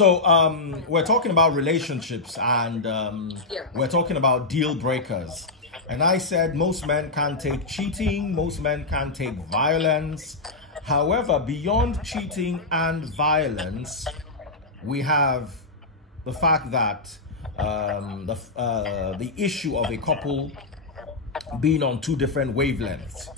So we're talking about relationships, and we're talking about deal breakers. And I said most men can't take cheating, most men can't take violence. However, beyond cheating and violence, we have the fact that the issue of a couple being on two different wavelengths.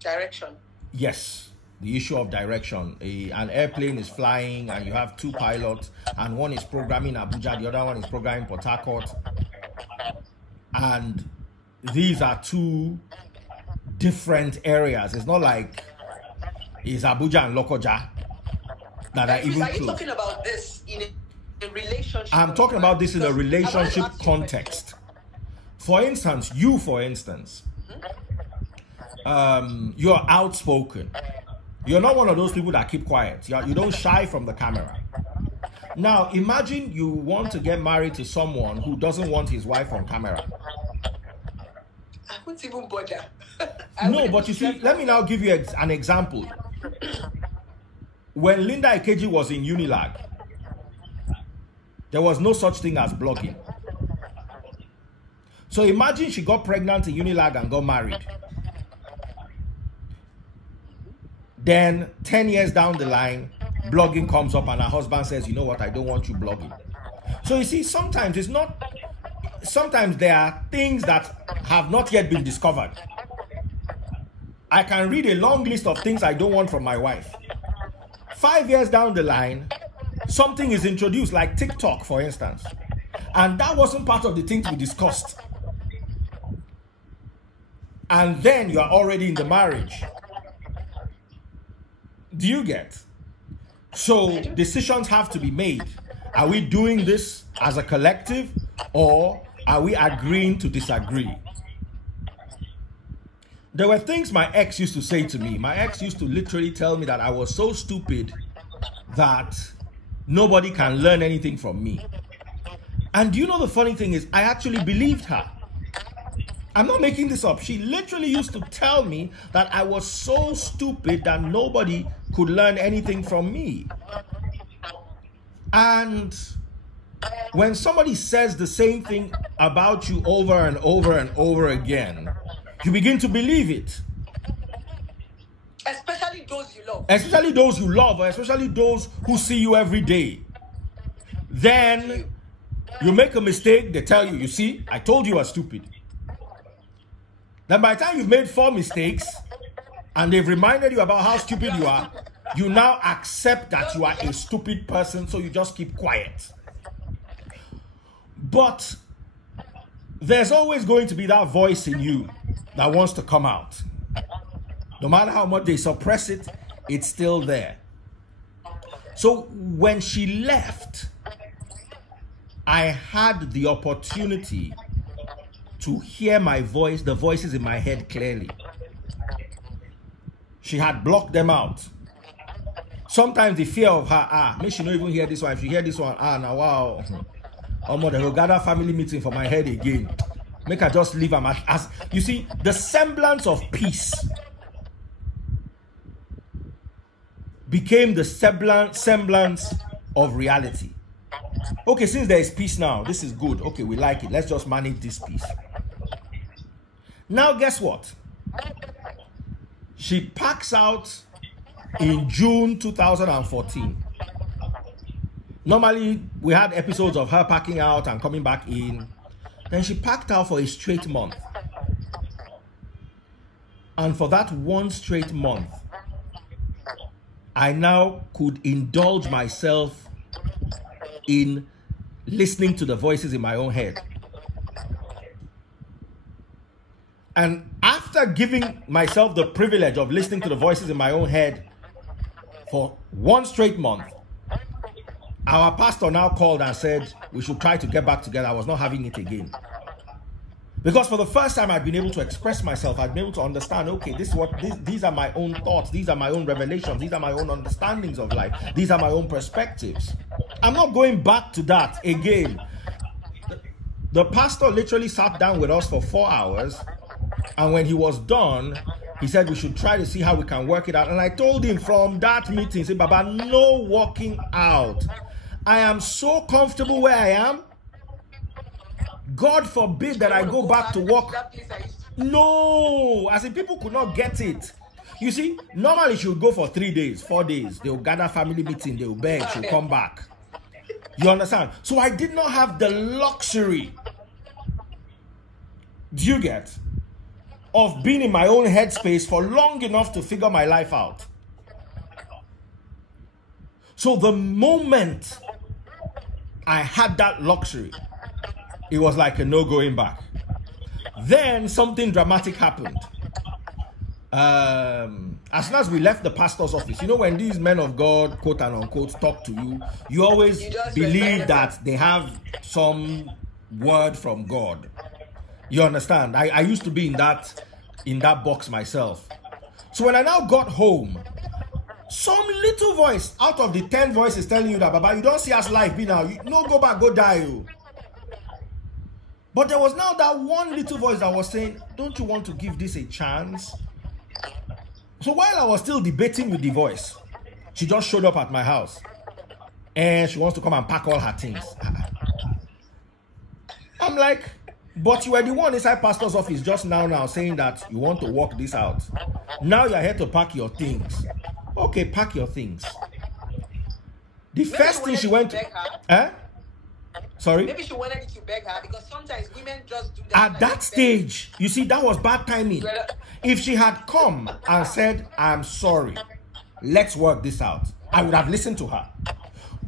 Direction. Yes, the issue of direction. An airplane is flying and you have two pilots, and one is programming Abuja, the other one is programming Port Harcourt. And these are two different areas. It's not like it's Abuja and Lokoja that are even close. Are you talking about this in a relationship? I'm talking about this in a relationship context. For instance, you're outspoken. You're not one of those people that keep quiet. You don't shy from the camera. Now, imagine you want to get married to someone who doesn't want his wife on camera. I wouldn't even bother. No, but you see, let me now give you an example. When Linda Ikeji was in Unilag, there was no such thing as blogging. So imagine she got pregnant in Unilag and got married. Then 10 years down the line, blogging comes up and her husband says, you know what, I don't want you blogging. So you see, sometimes there are things that have not yet been discovered. I can read a long list of things I don't want from my wife. 5 years down the line, something is introduced, like TikTok, for instance. And that wasn't part of the things we discussed. And then you are already in the marriage. Do you get? So decisions have to be made. Are we doing this as a collective, or are we agreeing to disagree? There were things my ex used to say to me. My ex used to literally tell me that I was so stupid that nobody can learn anything from me. And do you know the funny thing is, I actually believed her. I'm not making this up. She literally used to tell me that I was so stupid that nobody could learn anything from me. And when somebody says the same thing about you over and over and over again, you begin to believe it. Especially those you love. Especially those you love, or especially those who see you every day. Then you make a mistake, they tell you, you see, I told you I was stupid. Then by the time you've made 4 mistakes and they've reminded you about how stupid you are, you now accept that you are a stupid person, so you just keep quiet. But there's always going to be that voice in you that wants to come out. No matter how much they suppress it, it's still there. So when she left, I had the opportunity to hear my voice, the voices in my head clearly. She had blocked them out. Sometimes the fear of her, maybe she don't even hear this one. If she hear this one, now wow. They will gather family meeting for my head again. Make her just leave them as you see, the semblance of peace became the semblance of reality. Okay, since there is peace now, this is good. Okay, we like it. Let's just manage this peace. Now, guess what? She packs out in June 2014. Normally, we had episodes of her packing out and coming back in. Then she packed out for a straight month. And for that one straight month, I now could indulge myself in listening to the voices in my own head. And after giving myself the privilege of listening to the voices in my own head for one straight month, our pastor now called and said we should try to get back together. I was not having it again. Because for the first time, I'd been able to express myself. I'd been able to understand, okay, these are my own thoughts. These are my own revelations. These are my own understandings of life. These are my own perspectives. I'm not going back to that again. The pastor literally sat down with us for 4 hours. And when he was done, he said we should try to see how we can work it out. And I told him from that meeting, say, Baba, no walking out. I am so comfortable where I am. God forbid that I go back to work. No, as in people could not get it. You see, normally she would go for 3 days, 4 days. They will gather family meeting, they will beg, she'll come back. You understand? So I did not have the luxury, do you get, of being in my own headspace for long enough to figure my life out. So the moment I had that luxury, it was like a no going back. Then something dramatic happened. As soon as we left the pastor's office, you know, when these men of God, quote and unquote, talk to you, you always believe that they have some word from God. You understand? I used to be in that box myself. So when I now got home, some little voice out of the 10 voices telling you that, Baba, you don't see us life be now. You no go back, go die. You. But there was now that one little voice that was saying, don't you want to give this a chance? So while I was still debating with the voice, she just showed up at my house. And she wants to come and pack all her things. I'm like, but you were the one inside pastor's office just now saying that you want to work this out. Now you're here to pack your things. Okay, pack your things. The first thing she went to... Sorry? Maybe she wanted you to beg her, because sometimes women just do that. At that stage, you see, that was bad timing. If she had come and said, I'm sorry, let's work this out, I would have listened to her.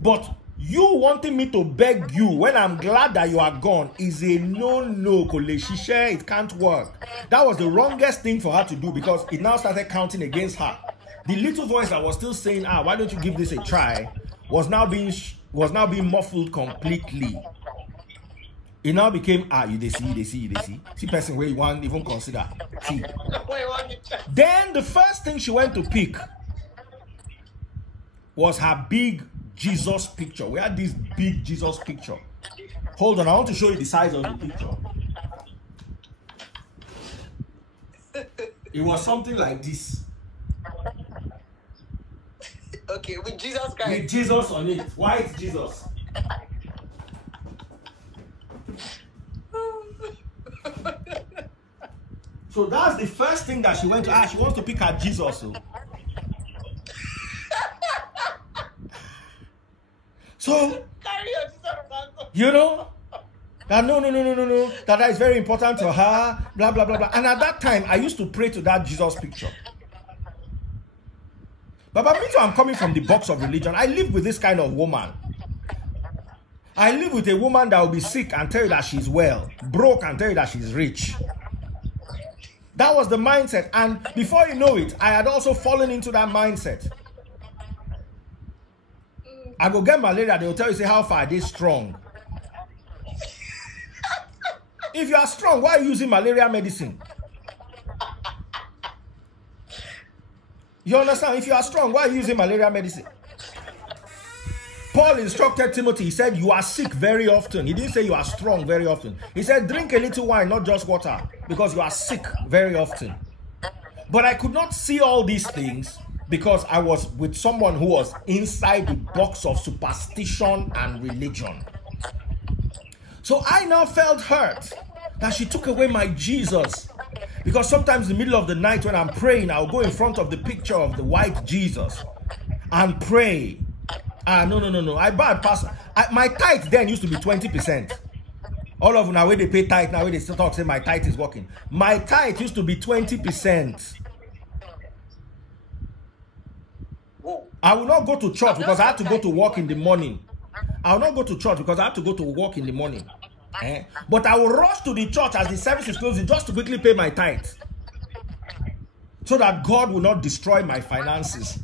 But you wanting me to beg you when I'm glad that you are gone is a no-no, Koleshishe. It can't work. That was the wrongest thing for her to do, because it now started counting against her. The little voice that was still saying, why don't you give this a try, was now being muffled completely. It now became, you see. See person where you want even consider. See. Then the first thing she went to pick was her big Jesus picture. We had this big Jesus picture. Hold on, I want to show you the size of the picture. It was something like this. Okay, with Jesus Christ. With Jesus on it. White Jesus. So that's the first thing that she went to. She wants to pick her Jesus. So, you know, that no, that is very important to her, blah, blah, blah, blah. And at that time, I used to pray to that Jesus picture. But me too, I'm coming from the box of religion. I live with this kind of woman. I live with a woman that will be sick and tell you that she's well, broke and tell you that she's rich. That was the mindset. And before you know it, I had also fallen into that mindset. I go get malaria, they will tell you, say, how far are they strong? If you are strong, why are you using malaria medicine? You understand? If you are strong, why are you using malaria medicine? Paul instructed Timothy. He said, you are sick very often. He didn't say you are strong very often. He said, drink a little wine, not just water, because you are sick very often. But I could not see all these things because I was with someone who was inside the box of superstition and religion. So I now felt hurt that she took away my Jesus. Because sometimes in the middle of the night when I'm praying, I'll go in front of the picture of the white Jesus and pray. No. I bad pastor. My tithe then used to be 20%. All of them now, when they pay tithe, now when they still talk, say my tithe is working. My tithe used to be 20%. Whoa. I will not go to church because I have to go to work in the morning. I will not go to church because I have to go to work in the morning. But I will rush to the church as the service is closing just to quickly pay my tithe, so that God will not destroy my finances.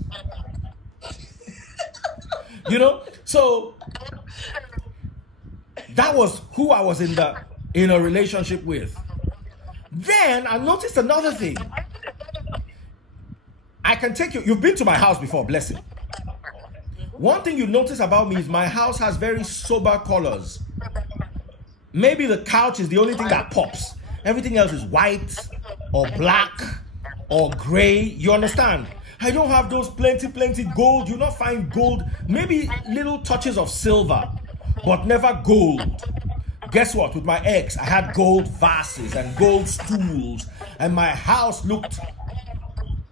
You know, so that was who I was in a relationship with. Then I noticed another thing. I can take you. You've been to my house before, bless it. One thing you notice about me is my house has very sober colors. Maybe the couch is the only thing that pops. Everything else is white or black or gray. You understand? I don't have those plenty gold. You not find gold. Maybe little touches of silver, but never gold. Guess what? With my ex, I had gold vases and gold stools, and my house looked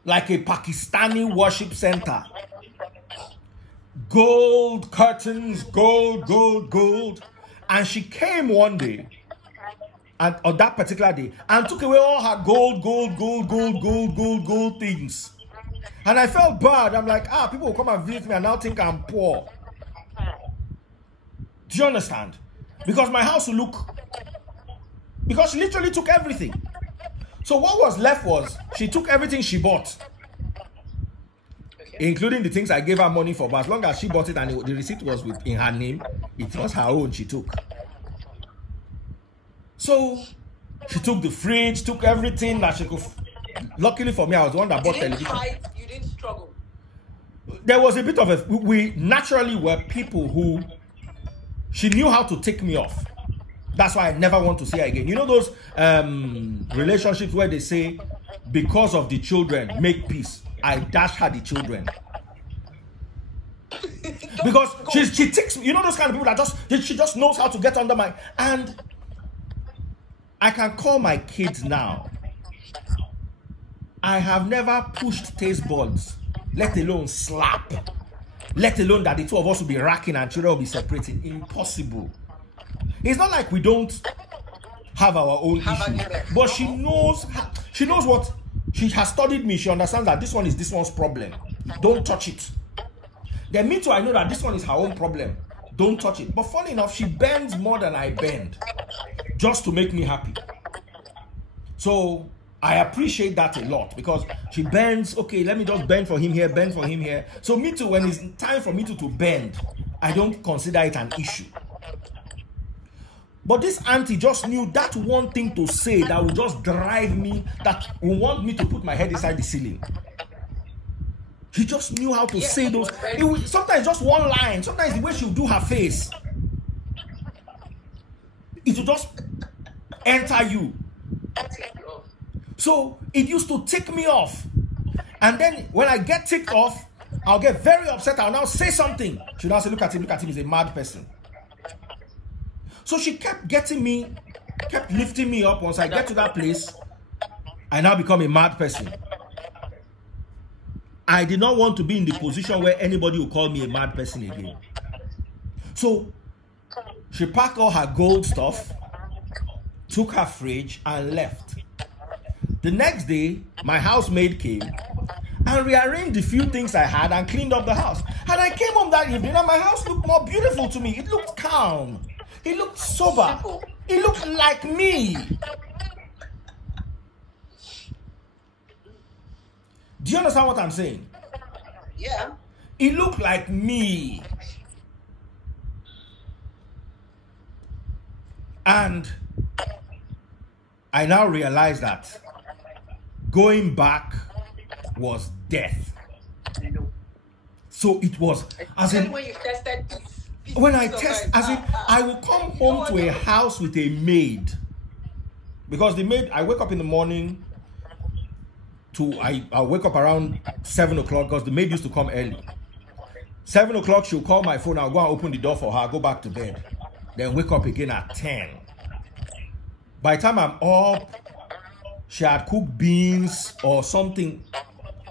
like a Pakistani worship center. Gold curtains, gold. And she came one day, and on that particular day, and took away all her gold things. And I felt bad. I'm like, people will come and visit me and now think I'm poor. Do you understand? Because my house will look, because she literally took everything. So what was left was, she took everything she bought, including the things I gave her money for. But as long as she bought it and the receipt was in her name, it was her own she took. So she took the fridge, took everything that she could. Luckily for me, I was the one that bought television. You didn't struggle. There was a bit of a, we naturally were people who, she knew how to take me off. That's why I never want to see her again. You know those relationships where they say, because of the children, make peace. I dash her the children. Because she takes, you know those kind of people that she just knows how to get under my, and I can call my kids now. I have never pushed taste buds, let alone slap, let alone that the two of us will be racking and children will be separating. Impossible. It's not like we don't have our own issues, but she knows what, she has studied me. She understands that this one is this one's problem. Don't touch it. Then me too, I know that this one is her own problem. Don't touch it. But funny enough, she bends more than I bend, just to make me happy. So I appreciate that a lot, because she bends. Okay, let me just bend for him here, bend for him here. So me too, when it's time for me to bend, I don't consider it an issue. But this auntie just knew that one thing to say that would just drive me, that would want me to put my head inside the ceiling. She just knew how to say those. Sometimes just one line, sometimes the way she would do her face, it would just enter you. So it used to tick me off. And then when I get ticked off, I'll get very upset. I'll now say something. She'll now say, look at him, he's a mad person. So she kept getting me, kept lifting me up. Once I get to that place, I now become a mad person. I did not want to be in the position where anybody will call me a mad person again. So she packed all her gold stuff, took her fridge, and left. The next day, my housemaid came and rearranged the few things I had and cleaned up the house. And I came home that evening and my house looked more beautiful to me. It looked calm. It looked sober. It looked like me. Do you understand what I'm saying? Yeah. It looked like me. And I now realize that going back was death. I know. So it was, as in, when you tested when I test, as in, I will come home to a house with a maid. Because the maid, I wake up in the morning, I'll wake up around 7 o'clock, because the maid used to come early. 7 o'clock, she'll call my phone, I'll go and open the door for her, go back to bed. Then wake up again at 10. By the time I'm up, she had cooked beans or something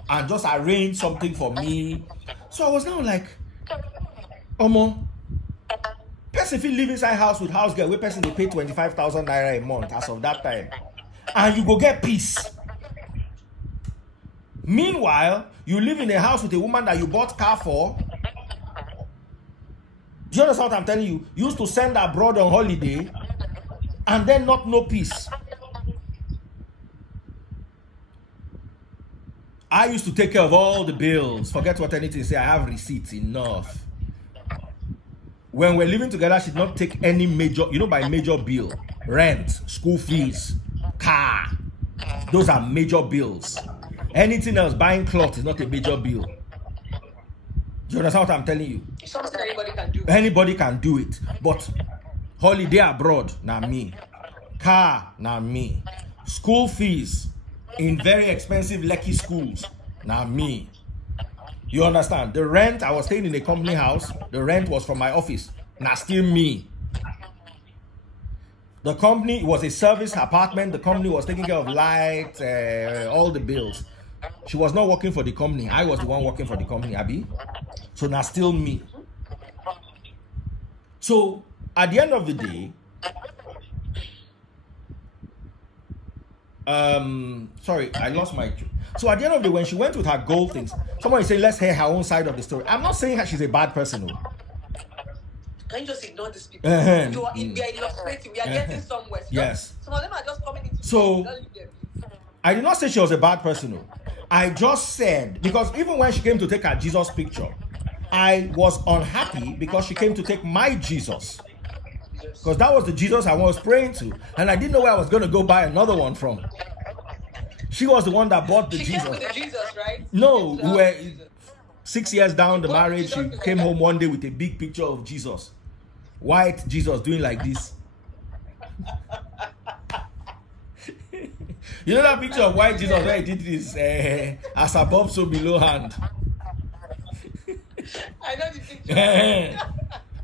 and just arranged something for me. So I was now like, Omo, person if you live inside house with house girl, where person they pay 25,000 naira a month as of that time, and you go get peace. Meanwhile, you live in a house with a woman that you bought car for. Do you understand what I'm telling you? You used to send abroad on holiday and then not know peace. I used to take care of all the bills. Forget what anything say. I have receipts enough. When we're living together, she did not take any major, by major bill. Rent, school fees, car. Those are major bills. Anything else, buying clothes is not a major bill. Do you understand what I'm telling you? It's something anybody can do. Anybody can do it. But holiday abroad, na me. Car, na me. School fees, in very expensive Lekki schools. Now me. You understand? The rent, I was staying in a company house. The rent was from my office. Now still me. The company was a service apartment. The company was taking care of light, all the bills. She was not working for the company. I was the one working for the company, Abby. So now still me. So at the end of the day, sorry, I lost my... So at the end of the day, when she went with her gold things, someone is saying, let's hear her own side of the story. I'm not saying that she's a bad person. No. Can you just ignore these people? We are illustrating. We are getting somewhere. So yes. Some of them are just coming into so I did not say she was a bad person. No. I just said, because even when she came to take her Jesus picture, I was unhappy because she came to take my Jesus. Because that was the Jesus I was praying to. And I didn't know where I was going to go buy another one from. She was the one that bought the she Jesus. Came with the Jesus, right? No, we were 6 years down the marriage. She came home one day with a big picture of Jesus. White Jesus doing like this. You know that picture of white Jesus where he did this as above so below hand. I know the picture.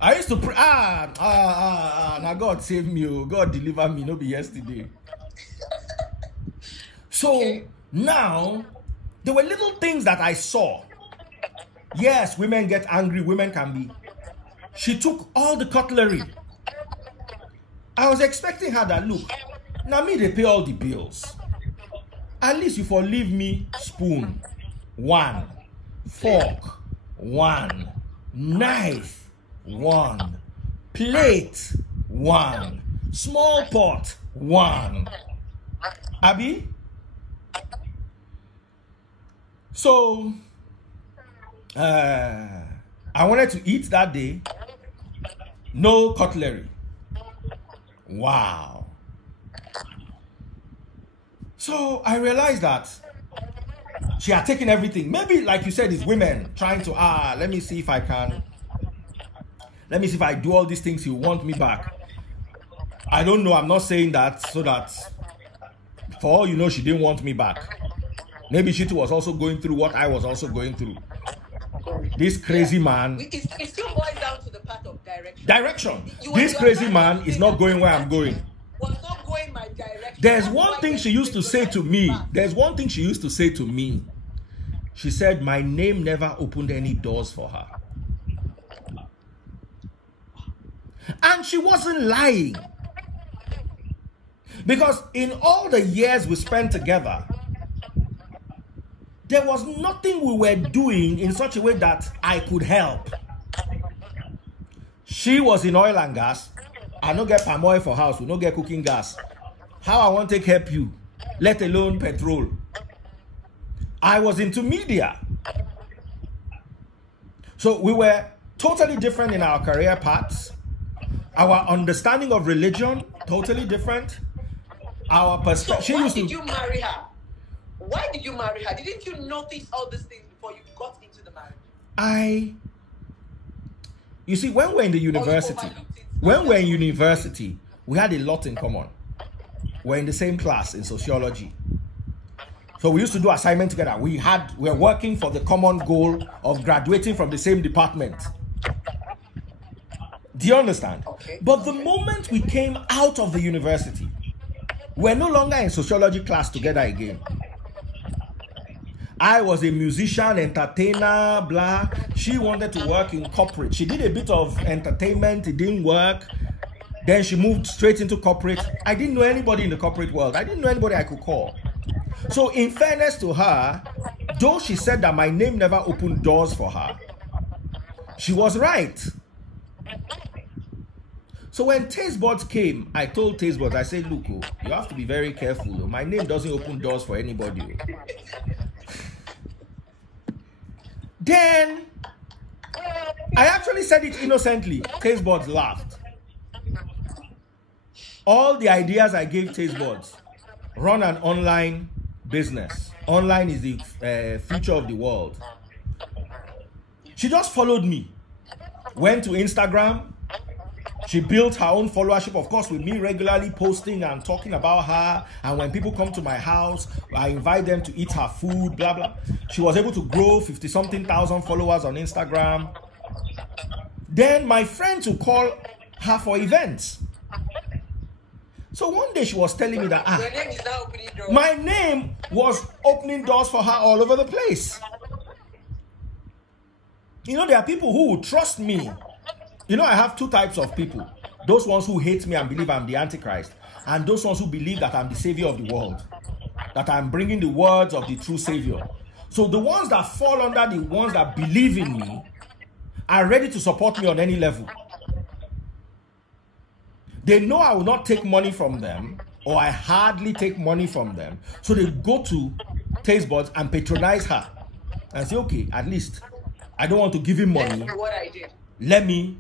I used to pray. Now God save me. Oh. God deliver me. No be yesterday. So now there were little things that I saw. Yes, women get angry. Women can be. She took all the cutlery. I was expecting her that, look, now me they pay all the bills. At least you for leave me spoon, 1, fork, 1, knife, 1, plate, 1, small pot, 1. Abby? So, I wanted to eat that day. No cutlery. Wow. So I realized that she had taken everything. Maybe, like you said, it's women trying to, let me see if I can. Let me see if I do all these things, you want me back. I don't know. I'm not saying that so that, for all you know, she didn't want me back. Maybe she too was also going through what I was also going through. This crazy man. It still boils down to the part of direction. Direction. This crazy man is not going where I'm going. Was not going my direction. There's one thing she used to say to me. There's one thing she used to say to me. She said my name never opened any doors for her. And she wasn't lying. Because in all the years we spent together, there was nothing we were doing in such a way that I could help. She was in oil and gas. I don't get palm oil for house. We don't get cooking gas. How I want to help you, let alone petrol. I was into media. So we were totally different in our career paths. Our understanding of religion, totally different. Our perspective. So why did you marry her? Why did you marry her? Didn't you notice all these things before you got into the marriage? You see, when we're in the university, we had a lot in common. We're in the same class in sociology. So we used to do assignment together. We were working for the common goal of graduating from the same department. Do you understand? Okay. But the moment we came out of the university, we're no longer in sociology class together again. I was a musician, entertainer, blah. She wanted to work in corporate. She did a bit of entertainment. It didn't work. Then she moved straight into corporate. I didn't know anybody in the corporate world. I didn't know anybody I could call. So in fairness to her, though she said that my name never opened doors for her, she was right. So when Taste Buds came, I told Taste Buds, I said, look, you have to be very careful. My name doesn't open doors for anybody. Then, I actually said it innocently. Taste Buds laughed. All the ideas I gave Taste Buds, run an online business. Online is the future of the world. She just followed me. Went to Instagram. She built her own followership, of course, with me regularly posting and talking about her. And when people come to my house, I invite them to eat her food, blah, blah. She was able to grow 50-something thousand followers on Instagram. Then my friends would call her for events. So one day she was telling me that Your name is now opening doors. my name was opening doors for her all over the place. You know, there are people who will trust me. You know, I have two types of people. Those ones who hate me and believe I'm the Antichrist. And those ones who believe that I'm the savior of the world. That I'm bringing the words of the true savior. So the ones that fall under the ones that believe in me are ready to support me on any level. They know I will not take money from them, or I hardly take money from them. So they go to Taste Buds and patronize her and say, okay, at least I don't want to give him money. That's what I did. Let me.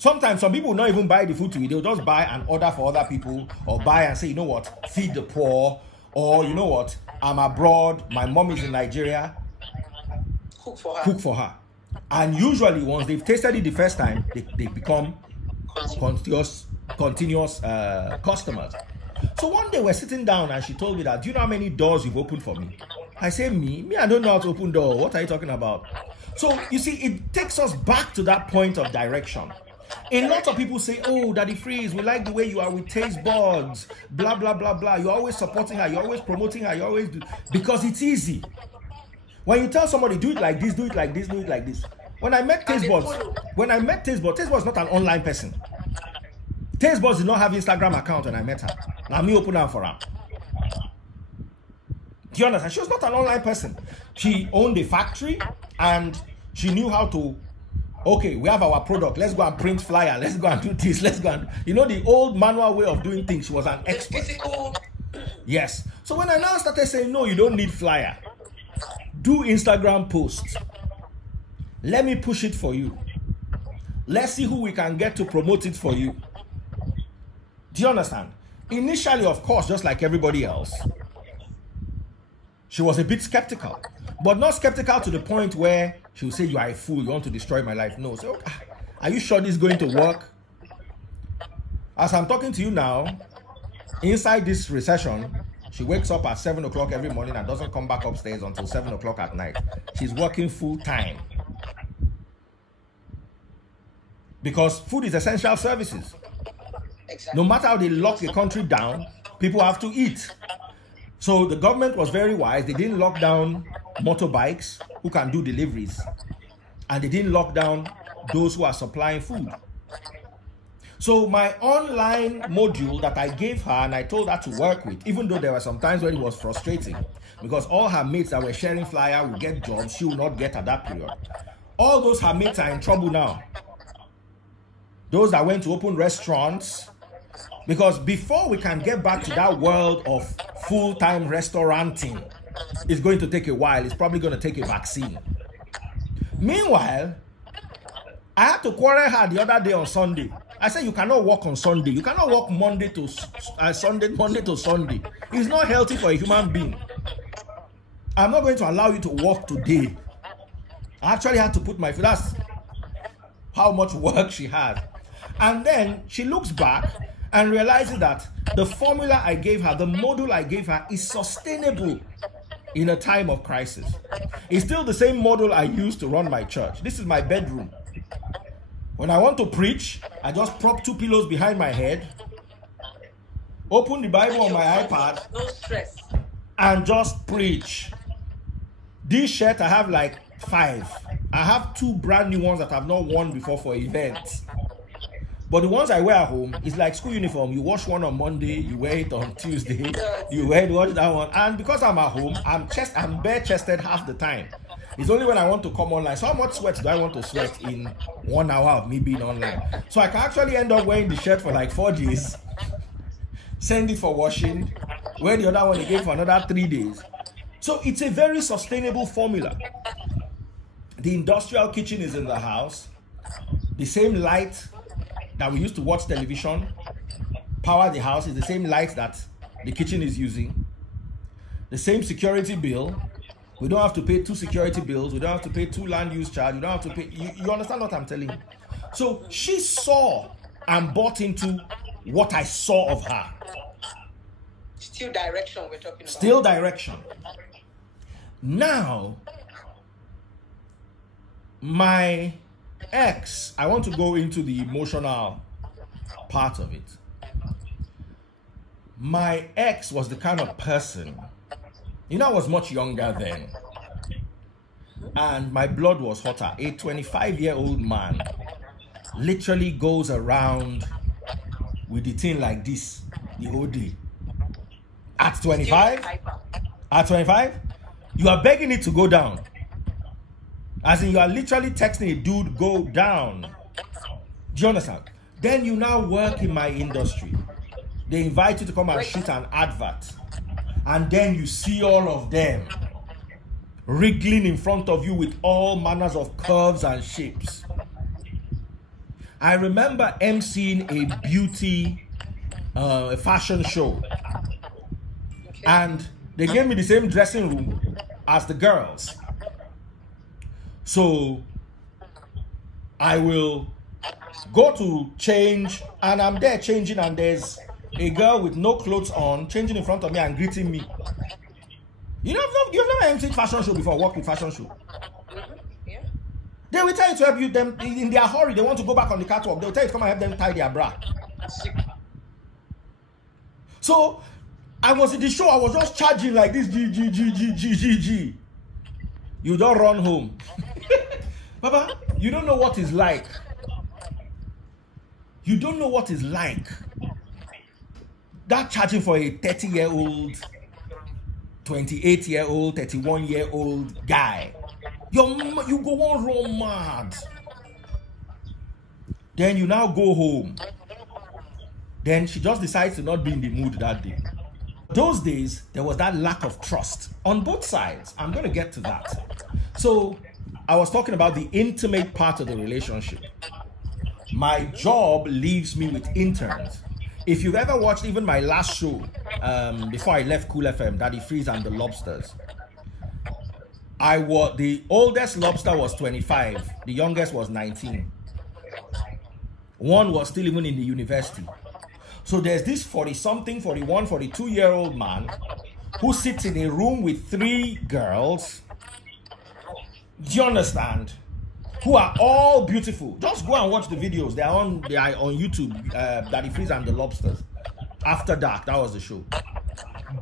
Sometimes some people will not even buy the food to eat. They'll just buy and order for other people, or buy and say, you know what, feed the poor, or you know what, I'm abroad, my mom is in Nigeria, Cook for her. cook for her. And usually once they've tasted it the first time, they become continuous customers. So one day we're sitting down and she told me that, do you know how many doors you've opened for me? I say, me, I don't know how to open doors. What are you talking about? So you see, it takes us back to that point of direction. A lot of people say, oh, Daddy Freeze, we like the way you are with Taste Buds, blah, blah, blah, blah. You're always supporting her. You're always promoting her. You always do. Because it's easy. When you tell somebody, do it like this, do it like this, do it like this. When I met Taste Buds, Taste Buds is not an online person. Taste Buds did not have Instagram account when I met her. Now me open her for her. Do you understand? She was not an online person. She owned a factory and she knew how to, okay, we have our product. Let's go and print flyer. Let's go and do this. Let's go and, you know, the old manual way of doing things. She was an expert. Physical. Yes. So when I now started saying, no, you don't need flyer. Do Instagram posts. Let me push it for you. Let's see who we can get to promote it for you. Do you understand? Initially, of course, just like everybody else, she was a bit skeptical. But not skeptical to the point where she would say, you are a fool, you want to destroy my life. No. So, are you sure this is going to work? As I'm talking to you now, inside this recession, she wakes up at 7 o'clock every morning and doesn't come back upstairs until 7 o'clock at night. She's working full time. Because food is essential services. Exactly. No matter how they lock a country down, people have to eat. So the government was very wise. They didn't lock down motorbikes who can do deliveries. And they didn't lock down those who are supplying food. So my online module that I gave her and I told her to work with, even though there were some times when it was frustrating, because all her mates that were sharing flyer would get jobs she would not get at that period. All those her mates are in trouble now. Those that went to open restaurants, because before we can get back to that world of full-time restauranting, it's going to take a while. It's probably going to take a vaccine. Meanwhile, I had to quarrel her the other day on Sunday. I said, you cannot work on Sunday. You cannot work Monday to Sunday. It's not healthy for a human being. I'm not going to allow you to work today. I actually had to put my foot. That's how much work she had. And then she looks back and realizes that the formula I gave her, the model I gave her, is sustainable in a time of crisis. It's still the same model I use to run my church. This is my bedroom. When I want to preach, I just prop 2 pillows behind my head, open the Bible on my iPad, No stress. and just preach. This shirt, I have like 5. I have 2 brand new ones that I've not worn before for events. But the ones I wear at home is like school uniform. You wash one on Monday, you wear it on Tuesday, you wash that one. And because I'm at home, I'm bare-chested half the time. It's only when I want to come online. So how much sweat do I want to sweat in 1 hour of me being online? So I can actually end up wearing the shirt for like 4 days, send it for washing, wear the other one again for another 3 days. So it's a very sustainable formula. The industrial kitchen is in the house. The same light that we used to watch television, power the house, is the same light that the kitchen is using. The same security bill. We don't have to pay 2 security bills. We don't have to pay 2 land use charge. We don't have to pay. You understand what I'm telling you? So she saw and bought into what I saw of her. Still direction we're talking about. Still direction. Now, my ex, I want to go into the emotional part of it. My ex was the kind of person, you know, I was much younger then, and my blood was hotter. A 25-year-old man literally goes around with the thing like this the whole day. At 25, you are begging it to go down. As in, you are literally texting a dude, go down. Do you understand? Then you now work in my industry. They invite you to come and shoot an advert. And then you see all of them wriggling in front of you with all manners of curves and shapes. I remember emceeing a beauty fashion show. And they gave me the same dressing room as the girls. So I will go to change, and I'm there changing, and there's a girl with no clothes on changing in front of me and greeting me. You've never emceed fashion show before, worked with fashion show. Yeah. They will tell you to help you, them in their hurry, they want to go back on the catwalk. They'll tell you to come and help them tie their bra. So I was in the show, I was just charging like this, G. You don't run home. Baba, you don't know what it's like. You don't know what it's like. That charging for a 30-year-old, 28-year-old, 31-year-old guy. You go on run mad. Then you now go home. Then she just decides to not be in the mood that day. Those days, there was that lack of trust on both sides. I'm going to get to that. So, I was talking about the intimate part of the relationship. My job leaves me with interns. If you've ever watched even my last show, before I left Cool FM, Daddy Freeze and the Lobsters, the oldest lobster was 25, the youngest was 19. One was still even in the university. So there's this 40-something, 41, 42-year-old man who sits in a room with 3 girls. Do you understand? Who are all beautiful. Just go and watch the videos. They are on YouTube. Daddy Freeze and the Lobsters. After Dark, that was the show.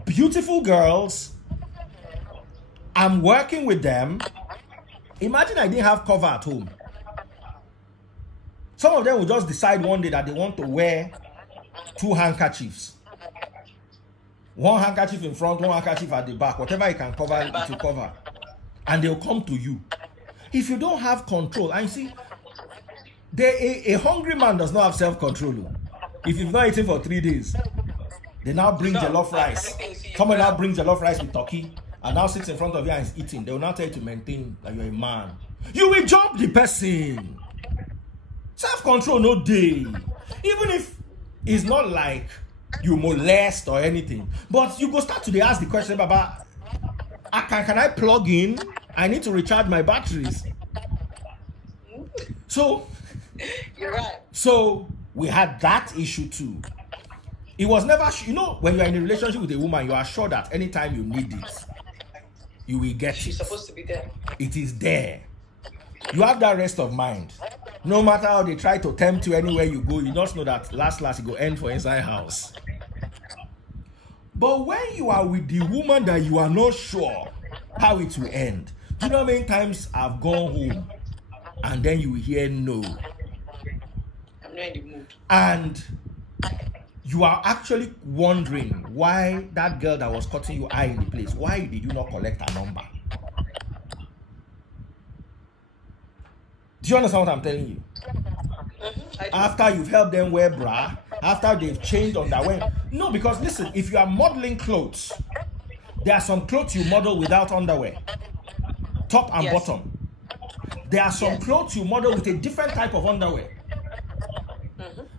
Beautiful girls. I'm working with them. Imagine I didn't have cover at home. Some of them will just decide one day that they want to wear 2 handkerchiefs. One handkerchief in front, one handkerchief at the back. Whatever you can cover, it will cover. And they'll come to you. If you don't have control, and you see, a hungry man does not have self-control. If you've not eaten for 3 days, they now bring jollof rice. Someone now brings jollof rice with turkey, and now sits in front of you and is eating. They will now tell you to maintain that you're a man. You will jump the person. Self-control, no day. Even if it's not like you molest or anything, but you go start to ask the question about, can I plug in? I need to recharge my batteries. So, you're right. So we had that issue too. It was never, when you are in a relationship with a woman, you are sure that anytime you need it, you will get She's it. supposed to be there. It is there. You have that rest of mind. No matter how they try to tempt you anywhere you go, you just know that last it will end for inside house. But when you are with the woman that you are not sure how it will end, do you know how many times I've gone home and then you will hear no? I'm not in the mood. And you are actually wondering why that girl that was cutting you eye in the place, why did you not collect her number? Do you understand what I'm telling you? After you've helped them wear bra, after they've changed underwear. No, because listen, if you are modeling clothes, there are some clothes you model without underwear, top and bottom. There are some clothes you model with a different type of underwear.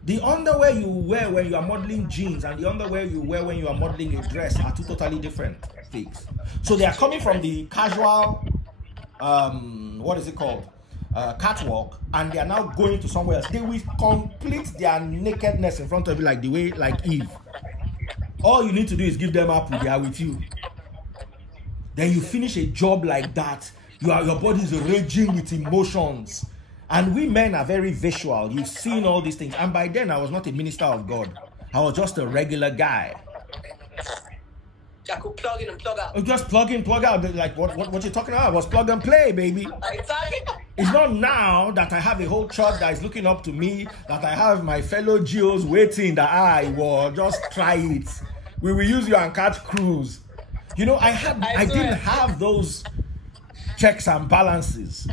The underwear you wear when you are modeling jeans and the underwear you wear when you are modeling a dress are 2 totally different things. So they are coming from the casual, what is it called? catwalk and they are now going to somewhere else, they will complete their nakedness in front of you like Eve. All you need to do is give them apple, they are with you. Then you finish a job like that, your body is raging with emotions. And we men are very visual. You've seen all these things. And by then, I was not a minister of God. I was just a regular guy. I could plug in and plug out. Just plug in, plug out. Like what you're talking about? I was plug and play, baby. It's not now that I have a whole church that is looking up to me, that I have my fellow Geos waiting that I will just try it. We will use you and catch cruise. You know, I didn't have those checks and balances.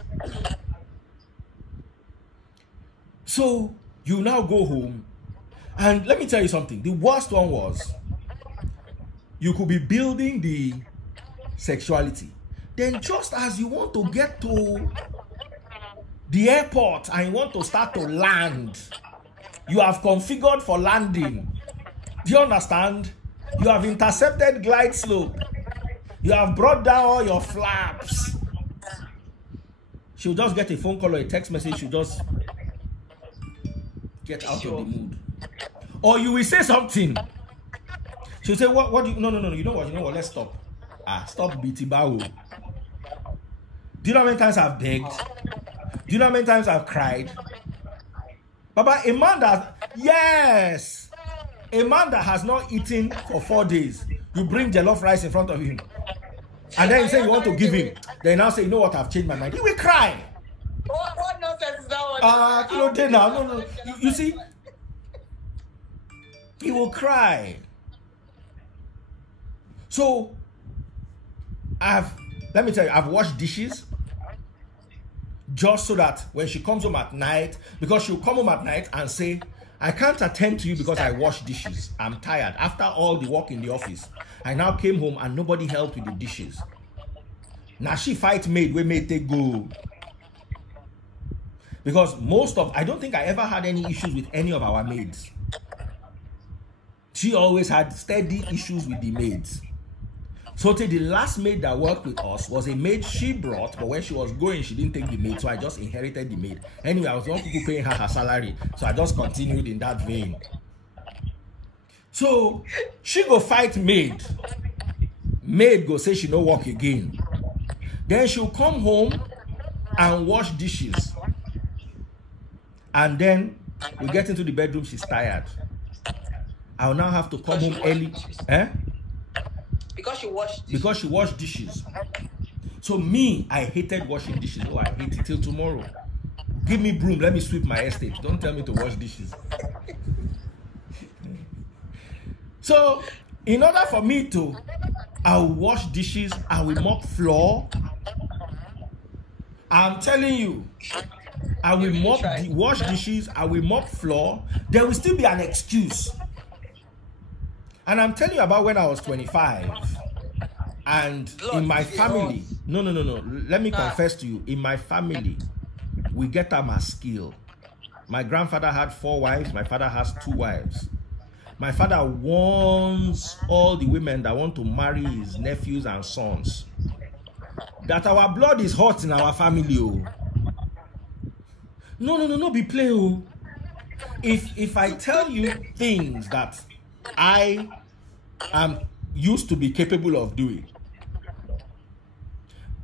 So you now go home, and let me tell you something. The worst one was, you could be building the sexuality. Then just as you want to get to the airport and you want to start to land, you have configured for landing. Do you understand? You have intercepted glide slope. You have brought down all your flaps. She'll just get a phone call or a text message. She'll just get out of the mood. Or you will say something. She'll say, what do you, no, you know what, let's stop. Stop BT Bao. Do you know how many times I've begged? Do you know how many times I've cried? Baba, a man that has not eaten for 4 days, you bring jollof rice in front of him. And then you say you want to give him. Then now say, you know what, I've changed my mind. He will cry. What nonsense is that one? No. You see, he will cry. So, let me tell you, I've washed dishes just so that when she comes home at night, because she'll come home at night and say, I can't attend to you because I washed dishes. I'm tired. After all the work in the office, I now came home and nobody helped with the dishes. Now she fight maid, we may take go. Because I don't think I ever had any issues with any of our maids. She always had steady issues with the maids. So the last maid that worked with us was a maid she brought, but when she was going, she didn't take the maid, so I just inherited the maid. Anyway, I was the one who paying her salary, so I just continued in that vein. So she go fight maid. Maid go say she no work again. Then she'll come home and wash dishes. And then we get into the bedroom, she's tired. I'll now have to come home early. Because she washed dishes. So me, I hated washing dishes. Oh, I hate it till tomorrow. Give me broom, let me sweep my estate. Don't tell me to wash dishes. So, in order for me to, I'll wash dishes, I will mop floor. I'm telling you, I will wash dishes, I will mop floor. There will still be an excuse. And I'm telling you about when I was 25. And in my family, no. Let me confess to you. In my family, we get them as skill. My grandfather had 4 wives. My father has 2 wives. My father warns all the women that want to marry his nephews and sons that our blood is hot in our family. Oh. No, be play. Oh. If I tell you things that I am used to be capable of doing,